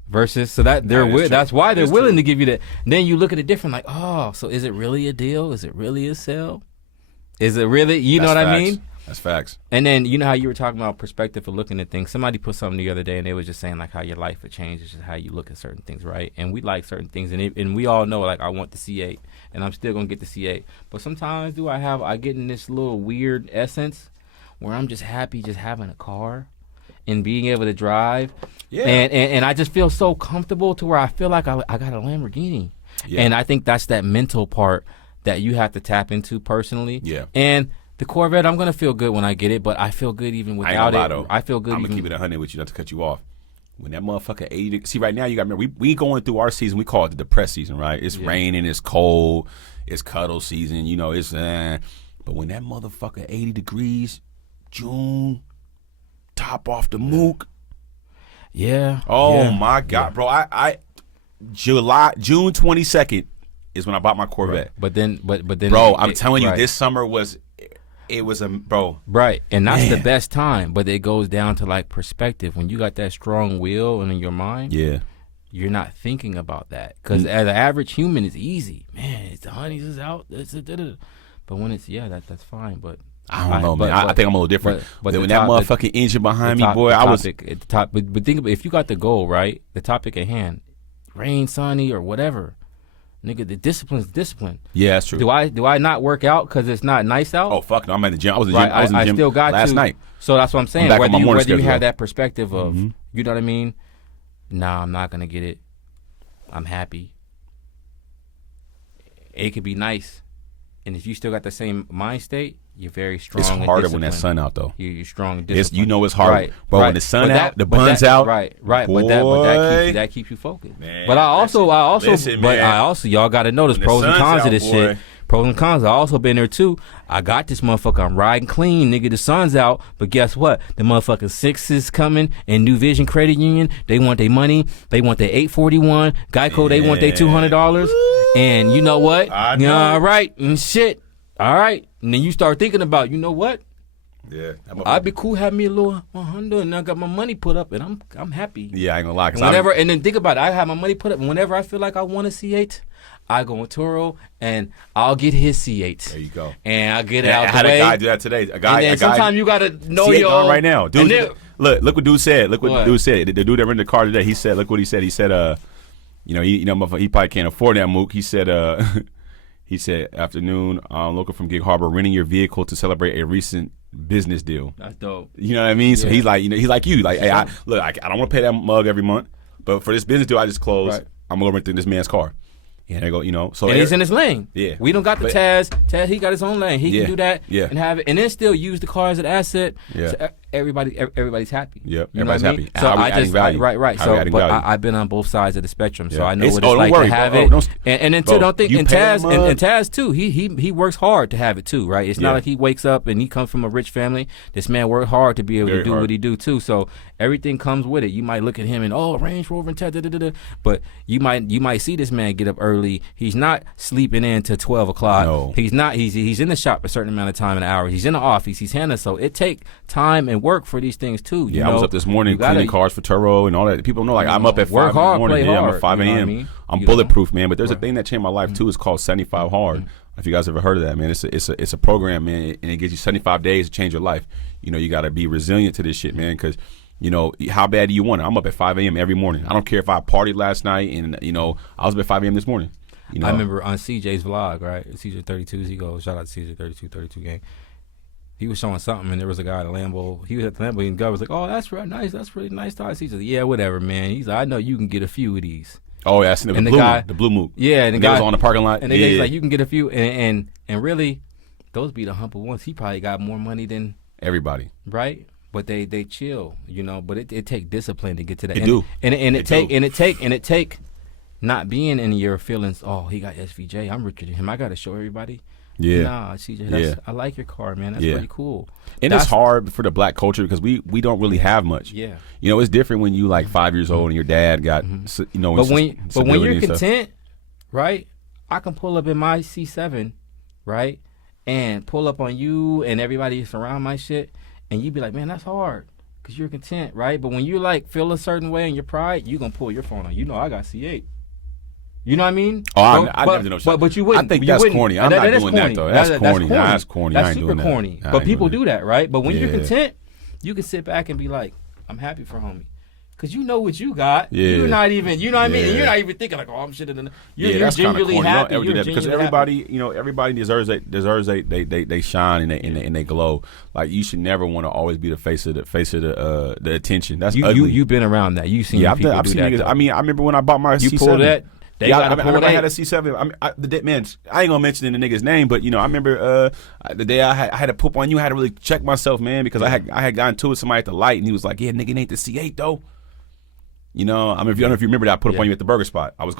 versus that's why they're willing to give you that. And then you look at it different, like, oh, so is it really a deal? Is it really a sale? Is it really? You know what I mean? That's facts. And then you know how you were talking about perspective of looking at things. Somebody put something the other day, and they was just saying like how your life would change. It's just how you look at certain things, right? And we like certain things, and we all know like I want the C8, and I'm still gonna get the C8. But sometimes I get in this little weird essence where I'm just happy just having a car and being able to drive. Yeah. And I just feel so comfortable to where I feel like I got a Lamborghini. Yeah. And I think that's that mental part that you have to tap into personally. Yeah. And the Corvette, I'm gonna feel good when I get it, but I feel good even without it. I feel good. I'm gonna keep it 100 with you, not to cut you off. When that motherfucker 80, see right now you got to remember we going through our season. We call it the depressed season, right? It's raining, it's cold, it's cuddle season. You know, it's but when that motherfucker 80 degrees, June, top off the mook. Yeah. Oh my God, bro! I June 22nd is when I bought my Corvette. Right. But then, bro, I'm telling you, this summer was. It was bro. Right. And that's the best time. But it goes down to like perspective. When you got that strong will in your mind, you're not thinking about that. Because as an average human, it's easy. Man, it's the honeys is out. But when it's, that's fine. But I don't know, man. I think I'm a little different. But when that motherfucking engine behind me, boy, I was. At the top, but think about if you got the goal, right? The topic at hand, rain, sunny, or whatever. Nigga, the discipline's discipline. Yeah, that's true. Do I not work out because it's not nice out? Oh, fuck no. I'm at the gym. I was in the gym, I still got last night. So that's what I'm saying. Whether you have that perspective of, you know what I mean? Nah, I'm not going to get it. I'm happy. It could be nice. And if you still got the same mind state, you're very strong. It's harder when that sun out, though. You're strong and disciplined. You know it's hard. Right, bro, when the sun out, the bun's out. Right. Boy. But that keeps you focused. Man, but I also, y'all got to notice pros and cons of this shit. Pros and cons. I also been there too. I got this motherfucker. I'm riding clean, nigga. The sun's out, but guess what? The motherfucking 6 is coming, and New Vision Credit Union. They want their money. They want their 841. Geico. They want their $200. And you know what? All right and shit. All right. And then you start thinking about, you know what? Yeah, I'd be cool having me a little 100, and I got my money put up, and I'm happy. Yeah, I ain't gonna lie. Whenever, and then think about it, I have my money put up, and whenever I feel like I want a C8, I go on Turo, and I'll get his C8. There you go. And I get it out the way. I had a guy do that today. And then sometimes you gotta know C8 your gone right now. Dude, then, look what dude said. Look what dude said. The dude that rented the car today, he said, look what he said. He said, he probably can't afford that mook. He said, he said, afternoon, local from Gig Harbor, renting your vehicle to celebrate a recent business deal. That's dope. You know what I mean? So he's like, he's like you. Like, hey, I don't want to pay that mug every month, but for this business deal I just closed, right. I'm gonna rent this man's car. Yeah, there you go. So and he's in his lane. Yeah, we don't got the Taz. He got his own lane. He can do that. Yeah. And have it, and then still use the car as an asset. Yeah. So everybody's happy. Yeah, everybody's happy. So right. So, but value. I've been on both sides of the spectrum, so Yeah. I know what it's don't like worry, to have bro. it. And then too, don't think. And Taz too. He works hard to have it too, right? It's not like he wakes up and he comes from a rich family. This man worked hard to be able to do what he do too. So everything comes with it. You might look at him and Range Rover and Taz, but you might see this man get up early. He's not sleeping in till 12 o'clock. No. He's not. He's in the shop a certain amount of time an hour. He's in the office. He's handling. So it take time and work for these things too. Yeah, I was up this morning cleaning cars for Turo and all that. People know, like, I'm up at 5 in the morning. Yeah, I'm at 5 a.m. I'm bulletproof, man. But there's a thing that changed my life too. It's called 75 Hard. If you guys ever heard of that, man, it's a program, man, and it gives you 75 days to change your life. You got to be resilient to this shit, man, because how bad do you want it? I'm up at 5 a.m. every morning. I don't care if I partied last night, and I was up at 5 a.m. this morning. I remember on CJ's vlog, right? CJ 32s. He goes, shout out to CJ 32 gang. He was showing something, and there was a guy at a Lambo. He was at the Lambo, and the guy was like, "Oh, that's right, nice. That's really nice tires." He said, "Yeah, whatever, man." He's like, "I know you can get a few of these." Oh yeah, I seen the blue mook. Yeah, and the guy was on the parking lot. And the guy's like, "You can get a few," and really, those be the humble ones. He probably got more money than everybody, right? But they chill, But it take discipline to get to that. It take not being in your feelings. Oh, he got SVJ. I'm richer than him. I got to show everybody. Yeah. Nah, CJ, I like your car, man. That's pretty cool. And it's hard for the black culture because we don't really have much. Yeah. It's different when you like 5 years old and your dad got, But when you're content, right? I can pull up in my C7, right? And pull up on you and everybody surround my shit. And you be like, man, that's hard because you're content, right? But when you like feel a certain way in your pride, you going to pull your phone on. I got C8. You know what I mean? Oh, I never know. But you wouldn't. I think that's corny. I'm not doing that though. That's corny. That's corny. That's super corny. But people do that, right? But when you're content, you can sit back and be like, I'm happy for homie. Because you know what you got. Yeah. You're not even, you know what I mean? And you're not even thinking like, oh, I'm shit. You're genuinely happy. Because everybody, everybody deserves they shine and they glow. Like, you should never want to always be the face of the attention. That's ugly. You've been around that. You've seen people I've do seen that. niggas. I mean, I remember when I bought my C7. You pulled that. I remember I had a C7. I ain't gonna mention the nigga's name, but I remember the day I had to poop on you. I had to really check myself, man, because I had gotten to it with somebody at the light, and he was like, "Yeah, nigga, it ain't the C8 though." I don't know if you remember that I put up on you at the burger spot. I was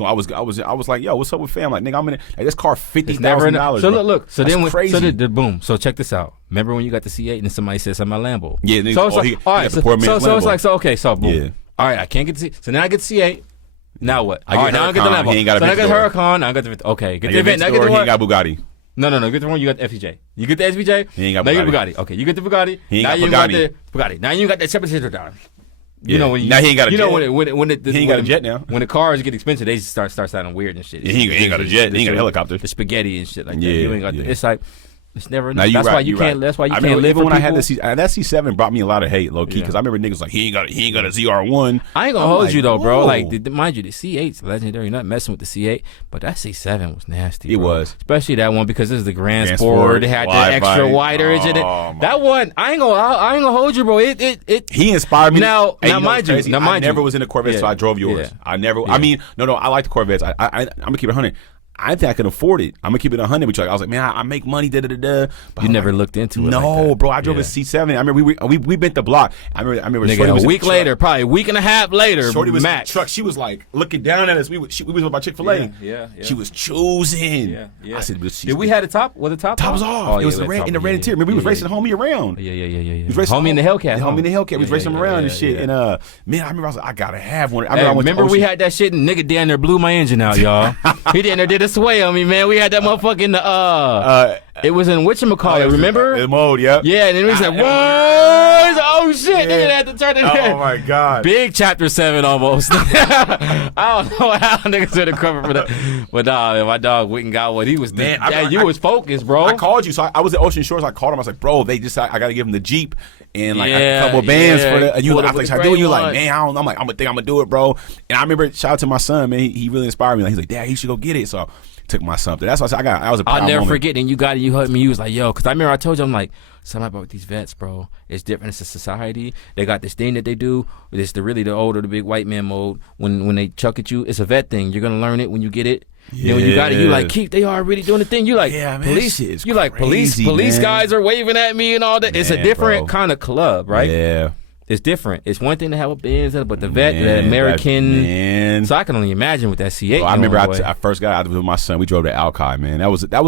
like, "Yo, what's up with fam?" Like, nigga, I'm in this car $50,000. So look, so that's crazy. Boom. So check this out. Remember when you got the C8 and somebody said something about Lambo? Yeah. So it's like, all right. So it's like, so boom. Yeah. All right, I can't get the C8. So now I get the C8. Now what? All right, now I get the Lambo. So I got Huracan. I got the okay. Get the event. Now get the He ain't got Bugatti. No. Get the one. You got the FCJ. You get the SVJ. He ain't got Bugatti. Bugatti. You get Bugatti. Okay, you get the Bugatti. He ain't now got you Bugatti. got the Bugatti. Now you got that 7-seater down. Now he ain't got a jet. He ain't got a jet now. When the cars get expensive, they start sounding weird and shit. Yeah, he ain't got a jet. He ain't got a helicopter. The spaghetti and shit like that. You ain't got the. It's like. It's never enough. That's why you can't. That's why you can't live. Even when I had that C7 brought me a lot of hate, low key, because I remember niggas like he ain't got a ZR1. I ain't gonna hold you though, bro. Like, mind you, the C8's legendary. You're not messing with the C8, but that C7 was nasty. It was, especially that one because this is the Grand Sport. It had the extra widerage in it. That one, I ain't gonna hold you, bro. He inspired me. Now, mind you, I never was in a Corvette, so I drove yours. I never. I mean, no. I like the Corvettes. I'm gonna keep it 100. I think I can afford it. I'm gonna keep it 100 with you. I was like, man, I make money. But you never looked into it. No, like that. Bro. I drove a C7. I remember we bent the block. I remember. Nigga, a week later, probably a week and a half later. Shorty was in the truck. She was like looking down at us. We was about Chick-fil-A. Yeah. She was choosing. Yeah. I said, did we have the top? Was the top? Top was off. It was in the red interior. Remember, we was racing homie around. Yeah. Homie in the Hellcat. Homie in the Hellcat. We was racing him around and shit. And man, I remember I was like, I gotta have one. Remember we had that shit and nigga down there blew my engine out, y'all. He down there did a sway on me, man. We had that motherfucking It was in whatchamacallit, remember? The mode, yep. Yeah, and then we said, what? Oh, shit. Then it had to turn it in. Oh, my God. Big Chapter 7 almost. I don't know how niggas would have covered for that. But nah, my dog went and got what he was doing. You was focused, bro. I called you. So I was at Ocean Shores. I called him. I was like, bro, I got to give him the Jeep and like a couple of bands for the. And you, I was like, you like, man, I don't know. I'm like, I'm gonna do it, bro. And I remember, shout out to my son, man. He really inspired me. Like, he's like, Dad, you should go get it. So took my son. That's what I said. I was a proud I'll never moment. forget. And you got it. You heard me. You was like, yo, because I remember I told you, I'm like, something about these vets, bro. It's different. It's a society. They got this thing that they do. It's the older, the big white man mode. When they chuck at you, it's a vet thing. You're gonna learn it when you get it. Yeah. Then when you got it, you like, keep. They already doing the thing. You like, yeah, man, police. You like crazy, police man. Guys are waving at me and all that. Man, it's a different kind of club, right? Yeah. It's different. It's one thing to have a Benz, but the vet, the American. Man. So I can only imagine with that C8. Bro, I remember I first got out with my son. We drove to Alki, man. That was a. Bro,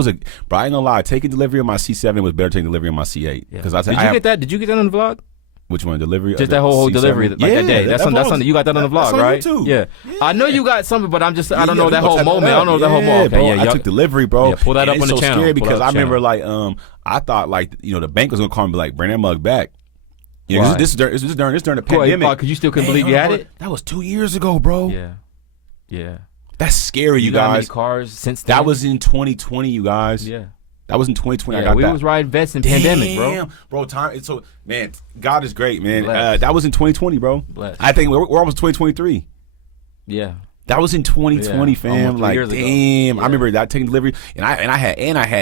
I ain't gonna lie. Taking delivery of my C7 was better than taking delivery of my C8. Because Did you get that? Did you get that on the vlog? Which one? Delivery? Just that whole C7? delivery like that day. That's something you got that on the vlog, right? Yeah. I know you got something, but I don't know that whole moment. I don't know that whole moment. Okay, I took delivery, bro. Yeah, pull that up on the channel. Scary because I remember like I thought like the bank was gonna call me and be like, bring that mug back. Yeah, this is during the pandemic. Because you still couldn't believe you had it? That was 2 years ago, bro. Yeah. That's scary, you guys. Got how many cars since then? That was in 2020, you guys. Yeah. That was in 2020. Yeah, I got we was riding vets in pandemic, bro. Time. Man, God is great, man. That was in 2020, bro. Bless. I think we're almost 2023. Yeah. That was in 2020, fam. Like, years ago. damn. I remember that taking delivery, and I had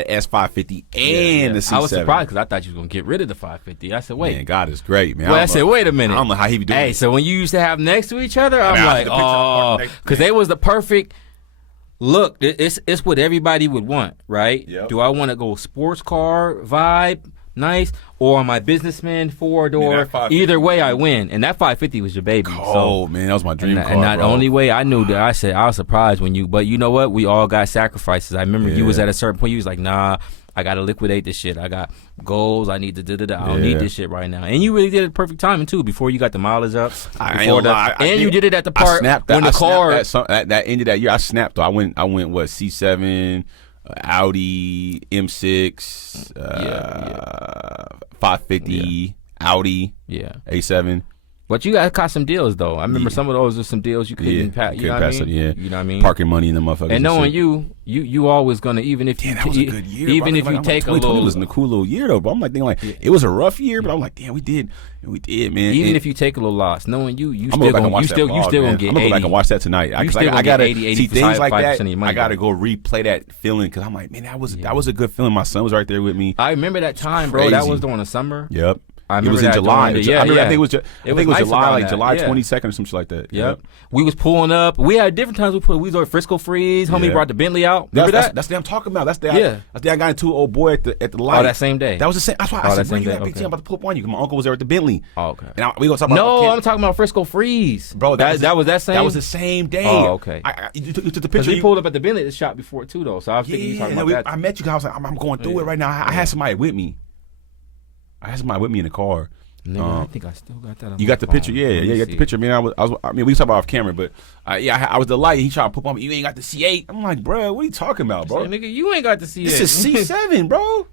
S550 and the C7. I was surprised because I thought you was gonna get rid of the 550. I said, wait. Man, God is great, man. Well, I said, wait a minute. I don't know how he be doing it. Hey, so when you used to have next to each other, I'm like, oh, because they was the perfect. Look, it's what everybody would want, right? Yep. Do I want to go sports car vibe, nice, or my businessman 4-door? Either way, I win. And that 550 was your baby. Man, that was my dream car, and not bro. the only way I knew that I said I was surprised when you. But you know what? We all got sacrifices. I remember you was at a certain point. You was like, nah. I gotta liquidate this shit. I got goals. I need to I don't need this shit right now. And you really did it perfect timing too. Before you got the mileage up, you did it at the part when the car that ended that year. I snapped. Though. I went what C7, Audi M6, 550, Audi, A7. But you guys caught some deals though. I remember some of those were some deals you couldn't pass. You know what I mean? You know what I mean? Parking money in the motherfuckers. And knowing you always gonna that was a good year. Even if you take a little, it was a cool little year though. But I'm like thinking like it was a rough year, but I'm like, damn, we did, man. Even if you take a little loss, knowing you still gonna get. I'm gonna go back and watch that tonight. I gotta see things like that. I gotta go replay that feeling because I'm like, man, that was a good feeling. My son was right there with me. I remember that time, bro. That was during the summer. Yep. It was in July. I think it was July, like July yeah. 22nd or something like that. Yep. We was pulling up. We had different times we was on Frisco Freeze. Homie brought the Bentley out. Remember that? That's the I'm talking about. That's the I got into old boy at the light. Oh, that same day. That was the same. That's why I said, bring you that big team. I'm about to pull up on you. My uncle was there at the Bentley. Oh, okay. And we gonna talk about. No, I'm talking about Frisco Freeze, bro. That was that same. That was the same day. Oh, okay. You took the picture. We pulled up at the Bentley at the shop before too, though. So I was thinking you talking about that. I met you guys. I was like, I'm going through it right now. I had somebody with me. In the car. I think I still got that. You got the picture, you got the picture. Man, we was talking about off camera, but I was the light. He tried to put on me. You ain't got the C8. I'm like, bro, what are you talking about, bro? Nigga, you ain't got the C8. This is C7, bro.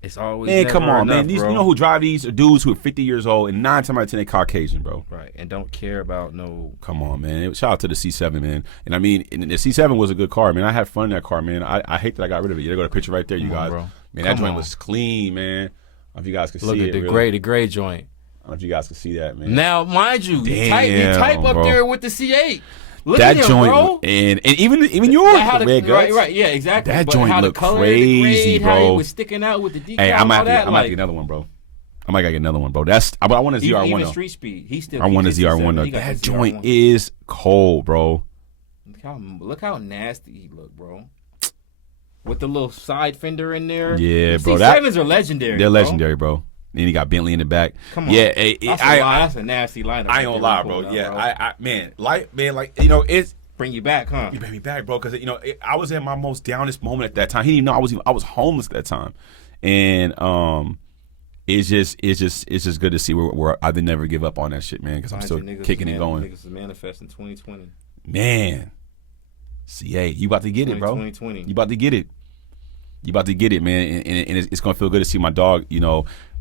It's always man. Come on, man. These, you know who drive these are dudes who are 50 years old, and 9 times out of 10 they Caucasian, bro. Right, and don't care about no. Come on, man. Shout out to the C7, man. And I mean, the C7 was a good car, man. I had fun in that car, man. I hate that I got rid of it. There go the picture right there, you guys. Bro. Man, that joint was clean, man. I don't know if you guys can see it. Look at the gray joint. I don't know if you guys can see that, man. Now, mind you, you type up there with the C8. Look that at him, joint, bro. And even yours, right, yeah, exactly. That but joint how looked the color, crazy, the grade, bro. How it was sticking out with the decal. Hey, I might get another one, bro. I might gotta get another one, bro. I want a ZR1 even though. Street Speed, he still. I want a ZR1 though. That joint is cold, bro. Look how nasty he look, bro. With the little side fender in there. Yeah, bro. C7s are legendary. They're legendary, bro. Then you got Bentley in the back. Come on. Yeah, that's a nasty lineup. I ain't gonna lie, bro. Yeah, like it's bring you back, huh? You bring me back, bro, because I was in my most downest moment at that time. He didn't know I was homeless at that time, and it's just good to see where I didn't never give up on that shit, man, because I'm still kicking and going. Niggas manifest in 2020. Man, CA, you about to get it, bro. 2020. You about to get it. You about to get it, man, and it's gonna feel good to see my dog,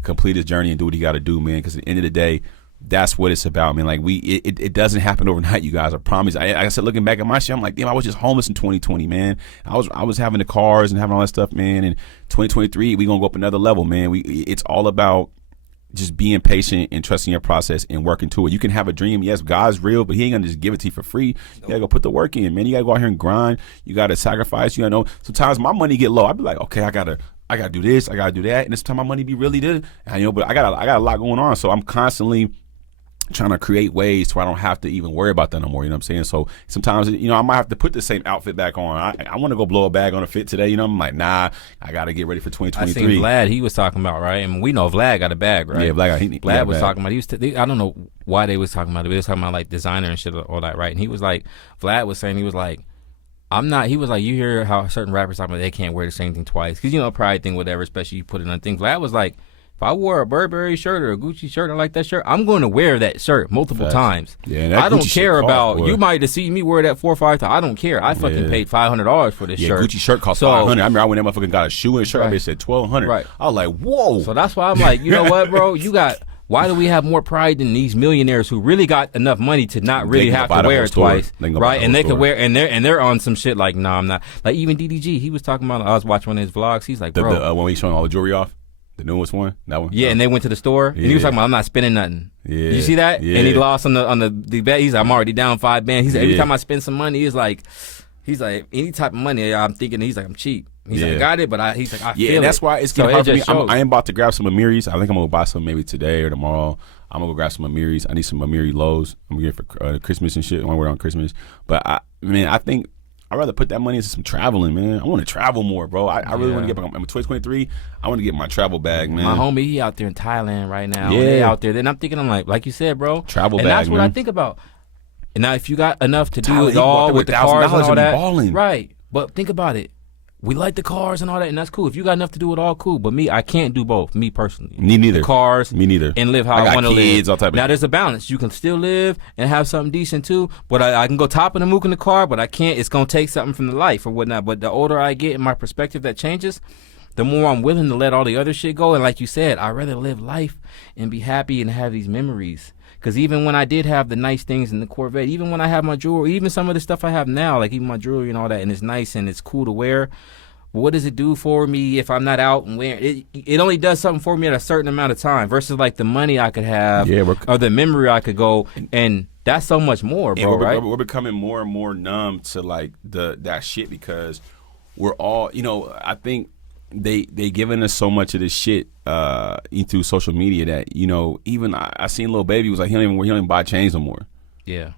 complete his journey and do what he got to do, man. Because at the end of the day, that's what it's about, man. Like it doesn't happen overnight, you guys. I promise. Like I said, looking back at my shit, I'm like, damn, I was just homeless in 2020, man. I was having the cars and having all that stuff, man. And 2023, we gonna go up another level, man. It's all about just being patient and trusting your process and working to it. You can have a dream. Yes, God's real, but he ain't gonna just give it to you for free. You gotta go put the work in, man. You gotta go out here and grind. You gotta sacrifice. You gotta know. Sometimes my money get low. I be like, okay, I gotta do this. I gotta do that. And this time my money be really good. But I got a lot going on. So I'm constantly trying to create ways where I don't have to even worry about that no more. You know what I'm saying? So sometimes, I might have to put the same outfit back on. I want to go blow a bag on a fit today. I'm like, nah, I got to get ready for 2023. I seen Vlad, he was talking about, right? And we know Vlad got a bag, right? Yeah, Vlad was talking about, I don't know why they was talking about it, but they was talking about like designer and shit, all that, right? And he was like, Vlad was saying, he was like, he was like, you hear how certain rappers talking about they can't wear the same thing twice. Because, pride thing, whatever, especially you put it on things. Vlad was like, if I wore a Burberry shirt or a Gucci shirt, I like that shirt, I'm going to wear that shirt multiple times. Yeah, I don't care about, you might have seen me wear that 4 or 5 times. I don't care. I fucking paid $500 for this shirt. Gucci shirt cost $500. I remember I went that motherfucker got a shoe and a shirt. I said $1,200. Right. I was like, whoa. So that's why I'm like, you know what, bro? Why do we have more pride than these millionaires who really got enough money to not really have to wear it twice, right? And they can wear, and they're on some shit like, nah, I'm not. Like even DDG, he was talking about. I was watching one of his vlogs. He's like, bro, when he's showing all the jewelry off, the newest one, that one. Yeah, and they went to the store, and he was talking about, I'm not spending nothing. Yeah, you see that? Yeah. And he lost on the bet. He's like, I'm already down 5 bands. He's like, every time I spend some money, he's like any type of money, I'm thinking. He's like, I'm cheap. He's like, I got it, but I feel it. That's why it's getting hard for me. I am about to grab some Amiris. I think I'm gonna buy some maybe today or tomorrow. I'm gonna go grab some Amiris. I need some Amiri lows. I'm gonna get for Christmas and shit. I want to wear it on Christmas. But I think I'd rather put that money into some traveling, man. I want to travel more, bro. I really want to get. I'm 2023. I want to get my travel bag, man. My homie, he out there in Thailand right now. Yeah, they out there. Then I'm thinking, like you said, bro, travel bag, and that's man. what I think about. And now, if you got enough to do it all with the cars and all that, right? But think about it. We like the cars and all that, and that's cool. If you got enough to do it all, cool. But me, I can't do both. Me personally, me neither. The cars, me neither. And live how I want to live. All type of now there's a balance. You can still live and have something decent too. But I can go top of the mook in the car, but I can't. It's gonna take something from the life or whatnot. But the older I get, and my perspective that changes, the more I'm willing to let all the other shit go. And like you said, I'd rather live life and be happy and have these memories. Because even when I did have the nice things in the Corvette, even when I have my jewelry, even some of the stuff I have now, like even my jewelry and all that, and it's nice and it's cool to wear. What does it do for me if I'm not out and wearing it? It only does something for me at a certain amount of time versus like the money I could have or the memory I could go, and that's so much more, bro. Right? We're becoming more and more numb to like that shit because we're all, I think they giving us so much of this shit through social media that even I seen Lil Baby was like he don't even buy chains no more. Yeah.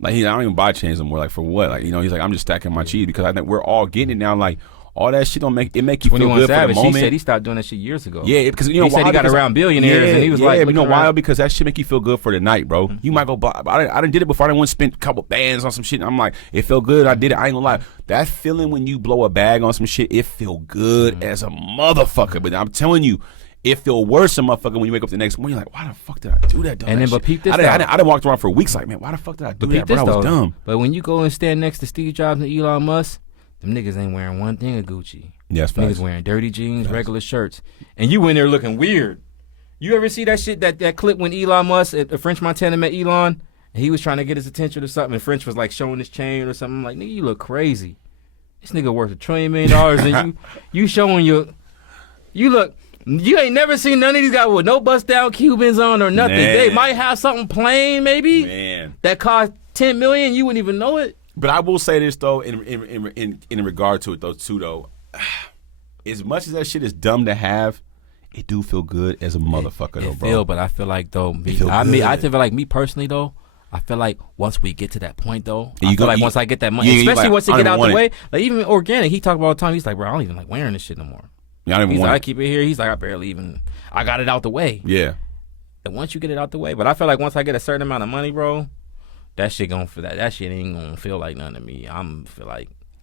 Like I don't even buy chains no more. Like for what? Like he's like I'm just stacking my cheese because I think we're all getting it now. Like. All that shit don't make you feel good Savage, for the moment. He said he stopped doing that shit years ago. Yeah, because he said he got around billionaires and he was like, why? Because that shit make you feel good for the night, bro. You might go buy. I done did it before. I done went spent a couple bands on some shit. And I'm like, it felt good. I did it. I ain't gonna lie. That feeling when you blow a bag on some shit, it feel good as a motherfucker. But I'm telling you. It feel worse than motherfucker when you wake up the next morning. You're like, why the fuck did I do that? And then, but peep this. I done walked around for weeks like, man, why the fuck did I do that? Bro, I was dumb. But when you go and stand next to Steve Jobs and Elon Musk, them niggas ain't wearing one thing of Gucci. Yes, niggas wearing dirty jeans, regular shirts, and you in there looking weird. You ever see that shit, that clip when Elon Musk at French Montana met Elon, and he was trying to get his attention or something, and French was like showing his chain or something. I'm like, nigga, you look crazy. This nigga worth $1 trillion, and you showing you ain't never seen none of these guys with no bust down Cubans on or nothing. Man. They might have something plain maybe that cost $10 million. You wouldn't even know it. But I will say this though, in regard to it though, as much as that shit is dumb to have, it do feel good as a motherfucker though, bro. But I feel like though, I feel like me personally though, I feel like once we get to that point though, once I get that money, especially once it get out the way, like even organic, he talk about all the time. He's like, bro, I don't even like wearing this shit no more. Yeah, he's like, I keep it here. He's like, I got it out the way. Yeah. And once you get it out the way, but I feel like once I get a certain amount of money, bro, that shit ain't gonna feel like nothing to me. I'm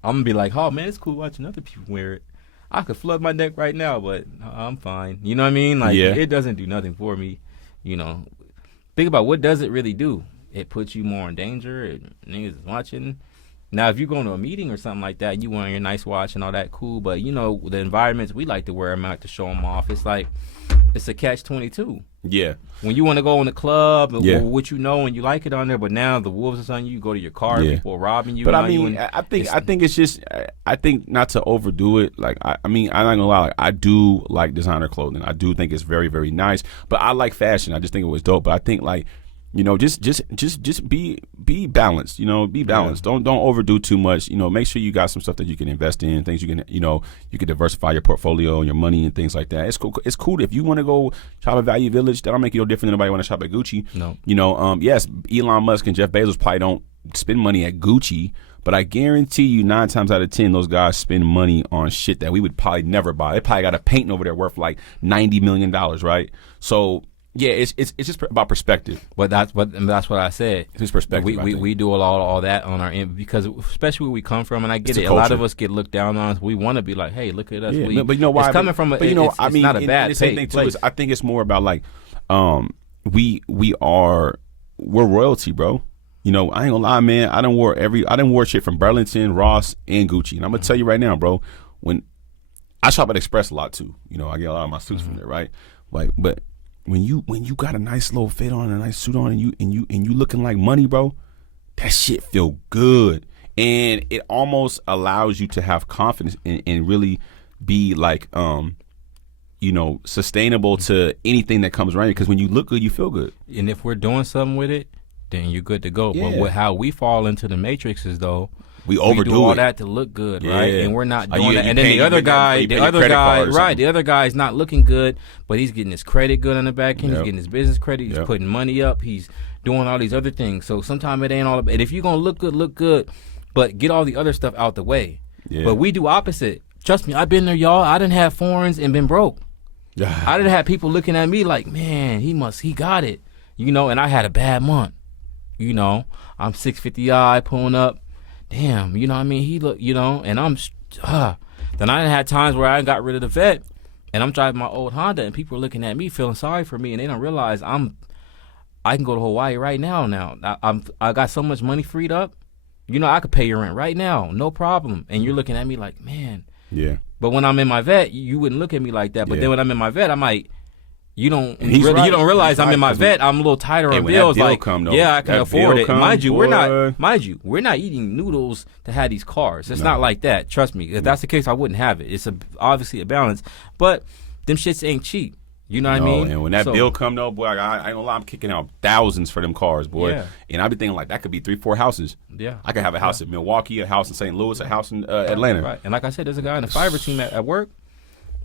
gonna be like, oh man, it's cool watching other people wear it. I could flood my neck right now, but I'm fine. You know what I mean? Like it doesn't do nothing for me. Think about what does it really do? It puts you more in danger. Niggas is watching. Now, if you're going to a meeting or something like that, you wearing your nice watch and all that, cool. But, you know, the environments, we like to wear them out to show them off. It's like, it's a catch-22. Yeah. When you want to go in the club, Yeah. what you know, and you like it on there, but now the wolves is on you, you go to your car, people are robbing you. But I mean, I think it's just, I think not to overdo it. Like, I mean, I'm not gonna lie. Like, I do like designer clothing. I do think it's very, very nice. But I like fashion. I just think it was dope. But I think, like, you know, just be balanced. You know, be balanced. Don't overdo too much. You know, make sure you got some stuff that you can invest in, things you can, you know, you can diversify your portfolio and your money and things like that. It's cool. It's cool if you want to go shop at Value Village. That don't make you no different than anybody want to shop at Gucci. No. You know, yes, Elon Musk and Jeff Bezos probably don't spend money at Gucci, but I guarantee you 9 times out of 10 those guys spend money on shit that we would probably never buy. They probably got a painting over there worth like $90 million, right? So. Yeah, it's just about perspective. But that's what I said. It's just perspective. We do all that on our end because especially where we come from, and I get it. A lot of us get looked down on. We want to be like, hey, look at us. Yeah, but you know why? It's coming from. It's not a bad the same thing place. too. I think it's more about like, we're royalty, bro. You know, I ain't gonna lie, man. I done wore shit from Burlington, Ross, and Gucci, and I'm gonna tell you right now, bro. When I shop at Express a lot too, you know, I get a lot of my suits from there, right? Like, but. When you got a nice little fit on, a nice suit on, and you looking like money, bro, that shit feel good, and it almost allows you to have confidence and really be like, you know, sustainable to anything that comes around you. Because when you look good, you feel good. And if we're doing something with it, then you're good to go. Yeah. But how we fall into the matrix is though. We overdo do all it. that to look good, right? Yeah. And we're not doing that. And then paying- the other guy, right? the other guy is not looking good, but he's getting his credit good on the back end. Yep. He's getting his business credit. He's putting money up. He's doing all these other things. So sometimes it ain't all about. And if you're gonna look good, but get all the other stuff out the way. Yeah. But we do opposite. Trust me, I've been there, y'all. I done have foreigns and been broke. I done have people looking at me like, man, he got it, you know. And I had a bad month, you know. I'm 650i pulling up. Damn, you know what I mean? He look, you know, and I'm, then I had times where I got rid of the vet, and I'm driving my old Honda, and people are looking at me, feeling sorry for me, and they don't realize I can go to Hawaii right now. I got so much money freed up, you know, I could pay your rent right now, no problem. And you're looking at me like, man. Yeah. But when I'm in my vet, you wouldn't look at me like that. But then when I'm in my vet, I'm like, you don't realize I'm in my vet. I'm a little tighter on bills. Like, I can afford it. Mind you, we're not eating noodles to have these cars. It's not like that. Trust me. If that's the case, I wouldn't have it. It's obviously a balance. But them shits ain't cheap. You know what I mean? And when that bill come though, boy, I ain't gonna lie, I'm kicking out thousands for them cars, boy. Yeah. And I be thinking like that could be 3-4 houses. Yeah. I could have a house in Milwaukee, a house in St. Louis, a house in Atlanta. Right. And like I said, there's a guy in the fiber team at work.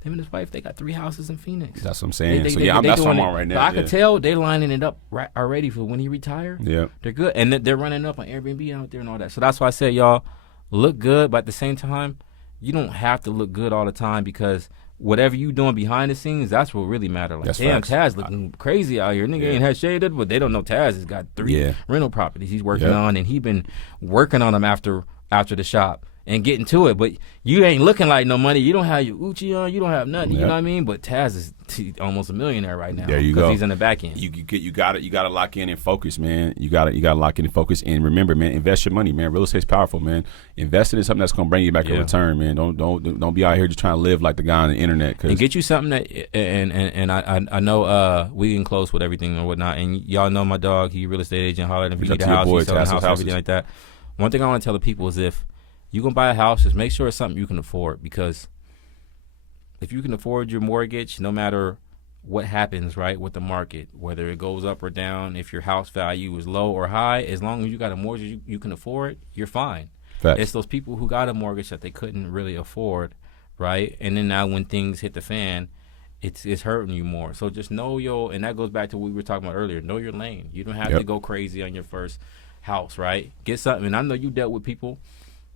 Him and his wife, they got 3 houses in Phoenix. That's what I'm saying. That's what I'm on right now. But I could tell they lining it up already for when he retire. Yeah. They're good. And they're running up on Airbnb out there and all that. So that's why I said, y'all, look good, but at the same time, you don't have to look good all the time because whatever you doing behind the scenes, that's what really matter. Like, that's damn, facts. Taz looking crazy out here. Nigga ain't had shaded, but they don't know Taz has got 3 rental properties he's working on, and he been working on them after the shop and getting to it. But you ain't looking like no money. You don't have your Uchi on. You don't have nothing. You know what I mean? But Taz is almost a millionaire right now. There you go. Because he's in the back end. You got to lock in and focus, man. You got to lock in and focus. And remember, man, invest your money, man. Real estate's powerful, man. Invest in something that's gonna bring you back a return, man. Don't be out here just trying to live like the guy on the internet. And get you something that and I know we getting close with everything and whatnot. And y'all know my dog. He real estate agent. Hollered if you need a house, he's selling a house, everything like that. One thing I want to tell the people is if you're going to buy a house, just make sure it's something you can afford, because if you can afford your mortgage, no matter what happens, right, with the market, whether it goes up or down, if your house value is low or high, as long as you got a mortgage you can afford, you're fine. Facts. It's those people who got a mortgage that they couldn't really afford, right? And then now when things hit the fan, it's hurting you more. So just know and that goes back to what we were talking about earlier, know your lane. You don't have to go crazy on your first house, right? Get something. And I know you dealt with people.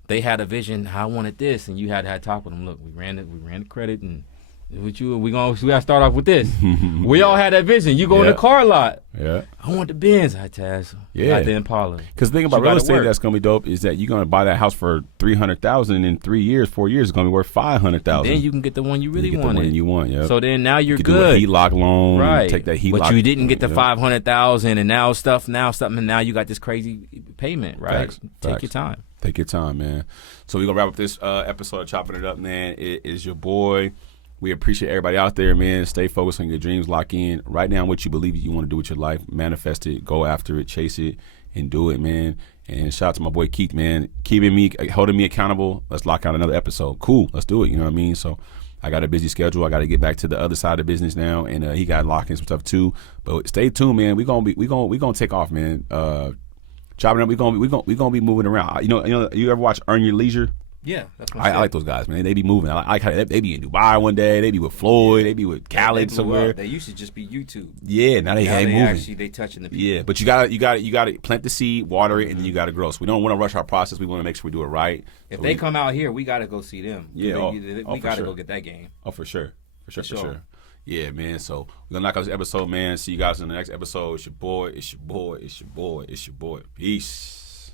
They had a vision. I wanted this, and you had to have talk with them. Look, we ran the credit, and with you, we got to start off with this. We all had that vision. You go in the car lot. Yeah. I want the Benz. I Taz. Yeah. Got the Impala. Because the thing about real estate that's gonna be dope is that you're gonna buy that house for $300,000, and in 3 years, 4 years, it's gonna be worth $500,000. Then you can get the one you really wanted. The one you want. Yeah. So then now you're you good. Do a HELOC loan. Right. Take that HELOC. But you didn't get the $500,000, and now something. Now you got this crazy payment. Right. Facts. Take your time. Take your time, man. So we're going to wrap up this episode of Chopping It Up, man. It is your boy. We appreciate everybody out there, man. Stay focused on your dreams. Lock in. Write down what you believe you want to do with your life. Manifest it. Go after it. Chase it. And do it, man. And shout out to my boy Keith, man. Holding me accountable. Let's lock out another episode. Cool. Let's do it. You know what I mean? So I got a busy schedule. I got to get back to the other side of the business now. And he got locked in some stuff too. But stay tuned, man. We gonna take off, man. Chopping Up, we gonna be moving around. You know, you ever watch Earn Your Leisure? Yeah, that's I like those guys, man. They be moving. I like how they be in Dubai one day. They be with Floyd. They be with Khaled somewhere. They used to just be YouTube. Yeah, now they moving. Actually, they touching the people. Yeah, but you gotta plant the seed, water it, and then you gotta grow. So we don't want to rush our process. We want to make sure we do it right. If they come out here, we gotta go see them. Yeah, we gotta go get that game. Oh, for sure. For sure. Yeah, man. So we're gonna knock out this episode, man. See you guys in the next episode. It's your boy. Peace.